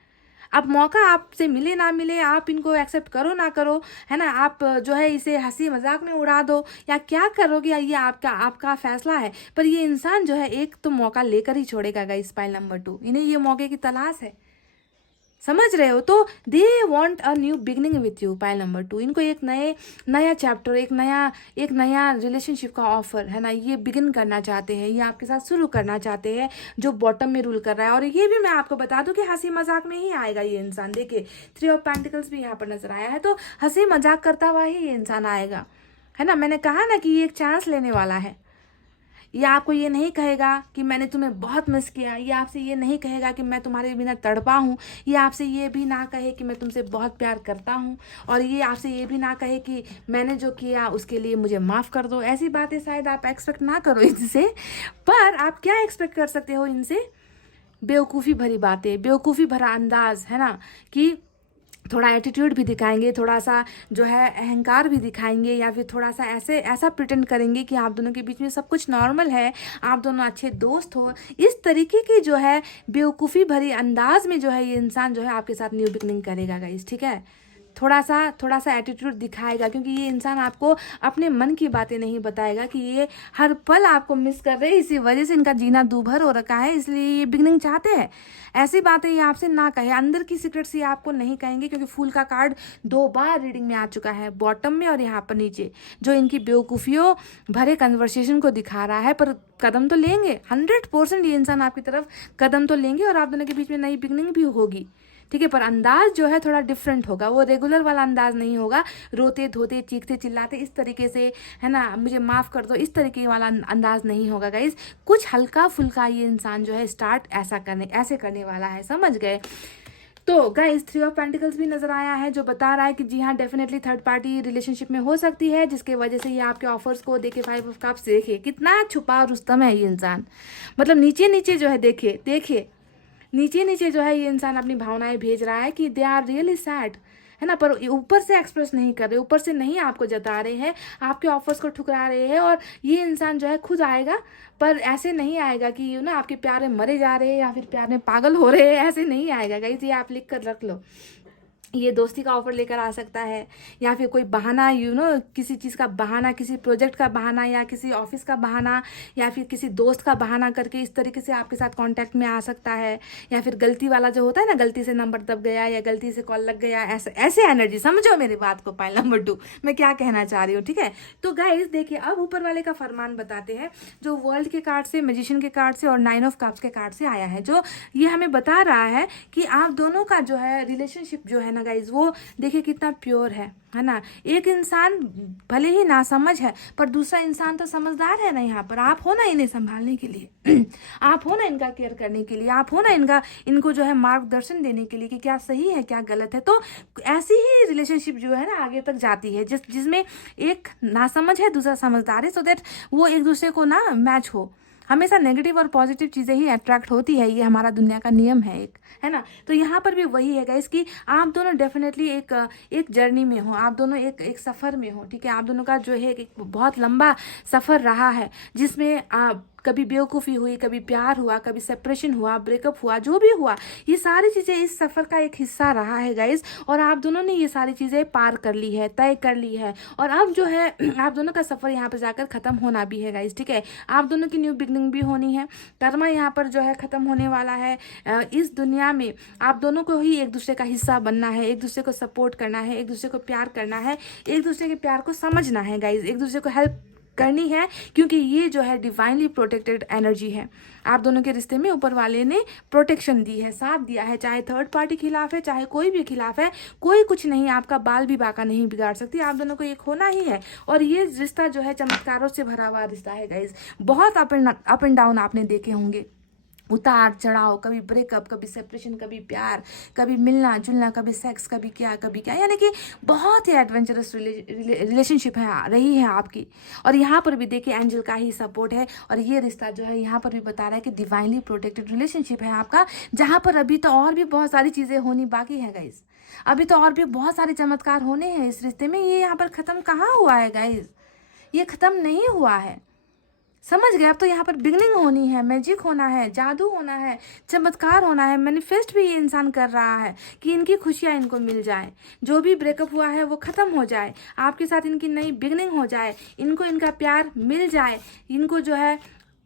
अब मौका आपसे मिले ना मिले, आप इनको एक्सेप्ट करो ना करो, है ना, आप जो है इसे हंसी मजाक में उड़ा दो या क्या करोगे, ये आपका फैसला है। पर ये इंसान जो है एक तो मौका लेकर ही छोड़ेगा गाइस। पाइल नंबर 2, इन्हें ये मौके की तलाश है, समझ रहे हो? तो they want a new beginning with you. Pile number 2, इनको एक नया चैप्टर, एक नया रिलेशनशिप का ऑफर, है ना, ये बिगिन करना चाहते हैं, ये आपके साथ शुरू करना चाहते हैं जो बॉटम में रूल कर रहा है। और ये भी मैं आपको बता दूं कि हंसी मजाक में ही आएगा ये इंसान। देखिए 3 ऑफ पेंटिकल्स भी यहाँ पर नजर आया है, तो हंसी मजाक करता हुआ ही ये इंसान आएगा, है ना। मैंने कहा ना कि ये एक चांस लेने वाला है। ये आपको ये नहीं कहेगा कि मैंने तुम्हें बहुत मिस किया, ये आपसे ये नहीं कहेगा कि मैं तुम्हारे बिना तड़पा हूँ, ये आपसे ये भी ना कहे कि मैं तुमसे बहुत प्यार करता हूँ, और ये आपसे ये भी ना कहे कि मैंने जो किया उसके लिए मुझे माफ़ कर दो। ऐसी बातें शायद आप एक्सपेक्ट ना करो इनसे, पर आप क्या एक्सपेक्ट कर सकते हो इनसे? बेवकूफ़ी भरी बातें, बेवकूफ़ी भरा अंदाज, है ना, कि थोड़ा एटीट्यूड भी दिखाएंगे, थोड़ा सा जो है अहंकार भी दिखाएंगे, या फिर थोड़ा सा ऐसा प्रिटेंड करेंगे कि आप दोनों के बीच में सब कुछ नॉर्मल है, आप दोनों अच्छे दोस्त हो। इस तरीके की जो है बेवकूफ़ी भरी अंदाज में जो है ये इंसान जो है आपके साथ न्यू बिगनिंग करेगा गाइस। ठीक है, थोड़ा सा एटीट्यूड दिखाएगा, क्योंकि ये इंसान आपको अपने मन की बातें नहीं बताएगा कि ये हर पल आपको मिस कर रहे हैं, इसी वजह से इनका जीना दूभर हो रखा है, इसलिए ये बिगनिंग चाहते हैं। ऐसी बातें ये आपसे ना कहे, अंदर की सीक्रेट्स ये आपको नहीं कहेंगे, क्योंकि फूल का कार्ड 2 बार रीडिंग में आ चुका है, बॉटम में और यहाँ पर नीचे, जो इनकी बेवकूफ़ियों भरे कन्वर्सेशन को दिखा रहा है। पर कदम तो लेंगे, 100% ये इंसान आपकी तरफ कदम तो लेंगे और आप दोनों के बीच में नई बिगनिंग भी होगी, ठीक है। पर अंदाज जो है थोड़ा डिफरेंट होगा, वो रेगुलर वाला अंदाज नहीं होगा, रोते धोते चीखते चिल्लाते इस तरीके से, है ना, मुझे माफ़ कर दो, इस तरीके वाला अंदाज नहीं होगा गाइज। कुछ हल्का फुल्का ये इंसान जो है स्टार्ट ऐसे करने वाला है, समझ गए। तो गाइस 3 ऑफ पेंटिकल्स भी नजर आया है, जो बता रहा है कि जी हाँ, डेफिनेटली थर्ड पार्टी रिलेशनशिप में हो सकती है, जिसके वजह से ये आपके ऑफर्स को देखे। 5 ऑफ कप्स, देखिए कितना छुपा रुस्तम है ये इंसान, मतलब नीचे नीचे जो है, देखिए नीचे नीचे जो है ये इंसान अपनी भावनाएं भेज रहा है कि दे आर रियली सैड, है ना, पर ऊपर से एक्सप्रेस नहीं कर रहे, ऊपर से नहीं आपको जता रहे हैं, आपके ऑफर्स को ठुकरा रहे हैं। और ये इंसान जो है खुद आएगा, पर ऐसे नहीं आएगा कि ना आपके प्यार में मरे जा रहे हैं या फिर प्यार में पागल हो रहे हैं, ऐसे नहीं आएगा गाइस, ये आप लिख कर रख लो। ये दोस्ती का ऑफर लेकर आ सकता है, या फिर कोई बहाना, किसी चीज़ का बहाना, किसी प्रोजेक्ट का बहाना, या किसी ऑफिस का बहाना, या फिर किसी दोस्त का बहाना करके इस तरीके से आपके साथ कांटेक्ट में आ सकता है। या फिर गलती वाला जो होता है ना, गलती से नंबर दब गया या गलती से कॉल लग गया, ऐसे एनर्जी, समझो मेरी बात को। पॉइंट नंबर 2 मैं क्या कहना चाह रही हूँ, ठीक है। तो गाइज देखिए, अब ऊपर वाले का फरमान बताते हैं, जो वर्ल्ड के कार्ड से, मैजिशियन के कार्ड से और 9 ऑफ कप्स के कार्ड से आया है, जो ये हमें बता रहा है कि आप दोनों का जो है रिलेशनशिप जो है ना गाइज, वो देखिए कितना प्योर है ना। एक इंसान भले ही नासमझ है, पर दूसरा इंसान तो समझदार है ना। यहाँ पर आप हो ना इन्हें संभालने के लिए आप हो ना इनका केयर करने के लिए, आप हो ना इनको जो है मार्गदर्शन देने के लिए कि क्या सही है क्या गलत है। तो ऐसी ही रिलेशनशिप जो है ना आगे तक जाती है, जिसमें एक नासमझ है, दूसरा समझदार है, सो दैट वो एक दूसरे को ना मैच हो। हमेशा नेगेटिव और पॉजिटिव चीज़ें ही अट्रैक्ट होती है, ये हमारा दुनिया का नियम है एक, है ना। तो यहाँ पर भी वही है गाइस कि आप दोनों डेफिनेटली एक जर्नी में हो, आप दोनों एक सफ़र में हो, ठीक है। आप दोनों का जो है एक बहुत लंबा सफ़र रहा है, जिसमें आप कभी बेवकूफ़ी हुई, कभी प्यार हुआ, कभी सेपरेशन हुआ, ब्रेकअप हुआ, जो भी हुआ, ये सारी चीज़ें इस सफ़र का एक हिस्सा रहा है गाइज। और आप दोनों ने ये सारी चीज़ें पार कर ली है, तय कर ली है, और अब जो है आप दोनों का सफ़र यहाँ पर जाकर ख़त्म होना भी है गाइज, ठीक है। आप दोनों की न्यू बिगनिंग भी होनी है, कर्मा यहाँ पर जो है ख़त्म होने वाला है। इस दुनिया में आप दोनों को ही एक दूसरे का हिस्सा बनना है, एक दूसरे को सपोर्ट करना है, एक दूसरे को प्यार करना है, एक दूसरे के प्यार को समझना है गाइज, एक दूसरे को हेल्प करनी है, क्योंकि ये जो है डिवाइनली प्रोटेक्टेड एनर्जी है। आप दोनों के रिश्ते में ऊपर वाले ने प्रोटेक्शन दी है, साथ दिया है, चाहे थर्ड पार्टी खिलाफ है, चाहे कोई भी खिलाफ है, कोई कुछ नहीं, आपका बाल भी बाका नहीं बिगाड़ सकती। आप दोनों को एक होना ही है, और ये रिश्ता जो है चमत्कारों से भरा हुआ रिश्ता है गाइज। बहुत अप एंड डाउन आपने देखे होंगे, उतार चढ़ाव, कभी ब्रेकअप, कभी सेपरेशन, कभी प्यार, कभी मिलना जुलना, कभी सेक्स, कभी क्या, यानी कि बहुत ही एडवेंचरस रिलेशनशिप है रही है आपकी। और यहाँ पर भी देखिए एंजल का ही सपोर्ट है, और ये रिश्ता जो है यहाँ पर भी बता रहा है कि डिवाइनली प्रोटेक्टेड रिलेशनशिप है आपका, जहाँ पर अभी तो और भी बहुत सारी चीज़ें होनी बाकी है गाइज, अभी तो और भी बहुत सारे चमत्कार होने हैं इस रिश्ते में। ये यहाँ पर ख़त्म कहाँ हुआ है गाइज, ये ख़त्म नहीं हुआ है, समझ गए। अब तो यहाँ पर बिगनिंग होनी है, मैजिक होना है, जादू होना है, चमत्कार होना है। मैनिफेस्ट भी ये इंसान कर रहा है कि इनकी खुशियाँ इनको मिल जाए, जो भी ब्रेकअप हुआ है वो ख़त्म हो जाए, आपके साथ इनकी नई बिगनिंग हो जाए, इनको इनका प्यार मिल जाए, इनको जो है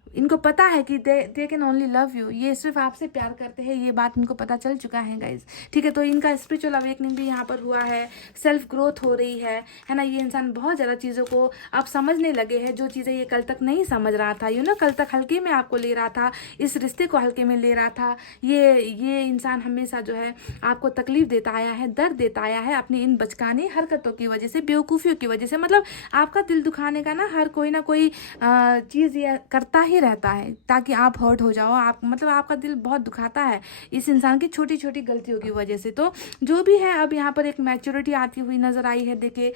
इनको पता है कि they can only love you, ये सिर्फ आपसे प्यार करते हैं, ये बात इनको पता चल चुका है गाइज, ठीक है। तो इनका स्पिरिचुअल अवेकनिंग भी यहाँ पर हुआ है, सेल्फ ग्रोथ हो रही है ना। ये इंसान बहुत ज़्यादा चीज़ों को अब समझने लगे हैं, जो चीज़ें ये कल तक नहीं समझ रहा था, कल तक हल्के में आपको ले रहा था, इस रिश्ते को हल्के में ले रहा था। ये इंसान हमेशा जो है आपको तकलीफ देता आया है, दर्द देता आया है, अपनी इन बचकाने हरकतों की वजह से, बेवकूफ़ियों की वजह से, मतलब आपका दिल दुखाने का ना हर कोई ना कोई चीज़ ये करता ही रहता है ताकि आप हर्ट हो जाओ, आप मतलब आपका दिल बहुत दुखाता है इस इंसान की छोटी छोटी गलतियों की वजह से। तो जो भी है, अब यहाँ पर एक मैच्योरिटी आती हुई नजर आई है। देखिए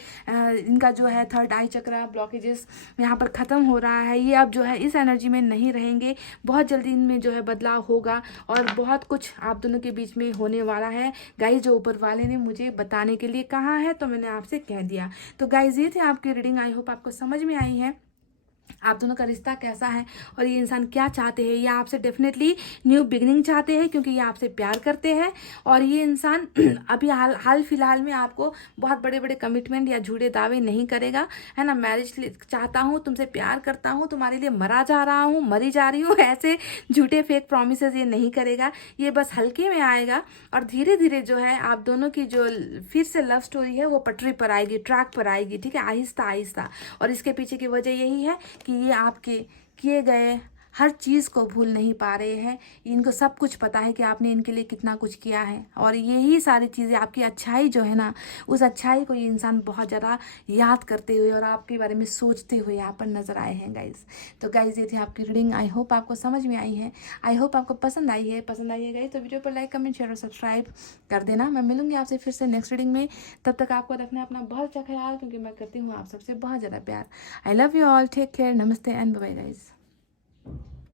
इनका जो है थर्ड आई चक्रा ब्लॉकेजेस यहाँ पर ख़त्म हो रहा है, ये अब जो है इस एनर्जी में नहीं रहेंगे, बहुत जल्दी इनमें जो है बदलाव होगा, और बहुत कुछ आप दोनों के बीच में होने वाला है गाइज, जो ऊपर वाले ने मुझे बताने के लिए कहा है, तो मैंने आपसे कह दिया। तो गाइज ये थे आपकी रीडिंग, आई होप आपको समझ में आई है। आप दोनों का रिश्ता कैसा है और ये इंसान क्या चाहते हैं। ये आपसे डेफिनेटली न्यू बिगनिंग चाहते हैं क्योंकि ये आपसे प्यार करते हैं। और ये इंसान अभी हाल फिलहाल में आपको बहुत बड़े बड़े कमिटमेंट या झूठे दावे नहीं करेगा, है ना। मैरिज चाहता हूँ, तुमसे प्यार करता हूँ, तुम्हारे लिए मरा जा रहा हूँ, मरी जा रही हूँ, ऐसे झूठे फेक प्रॉमिसेस ये नहीं करेगा। ये बस हल्के में आएगा और धीरे धीरे जो है आप दोनों की जो फिर से लव स्टोरी है वो पटरी पर आएगी, ट्रैक पर आएगी, ठीक है, आहिस्ता आहिस्ता। और इसके पीछे की वजह यही है कि ये आपके किए गए हर चीज़ को भूल नहीं पा रहे हैं। इनको सब कुछ पता है कि आपने इनके लिए कितना कुछ किया है और यही सारी चीज़ें, आपकी अच्छाई जो है ना, उस अच्छाई को ये इंसान बहुत ज़्यादा याद करते हुए और आपके बारे में सोचते हुए यहाँ पर नज़र आए हैं गाइज़। तो गाइज़ ये थी आपकी रीडिंग। आई होप आपको समझ में आई है, आई होप आपको पसंद आई है। पसंद आई है गाइज़ तो वीडियो पर लाइक, कमेंट, शेयर और सब्सक्राइब कर देना। मैं मिलूंगी आपसे फिर से नेक्स्ट रीडिंग में। तब तक आपको रखना अपना बहुत अच्छा ख्याल, क्योंकि मैं करती हूँ आप सबसे बहुत ज़्यादा प्यार। I love you all, take care, नमस्ते एंड बाय गाइज़।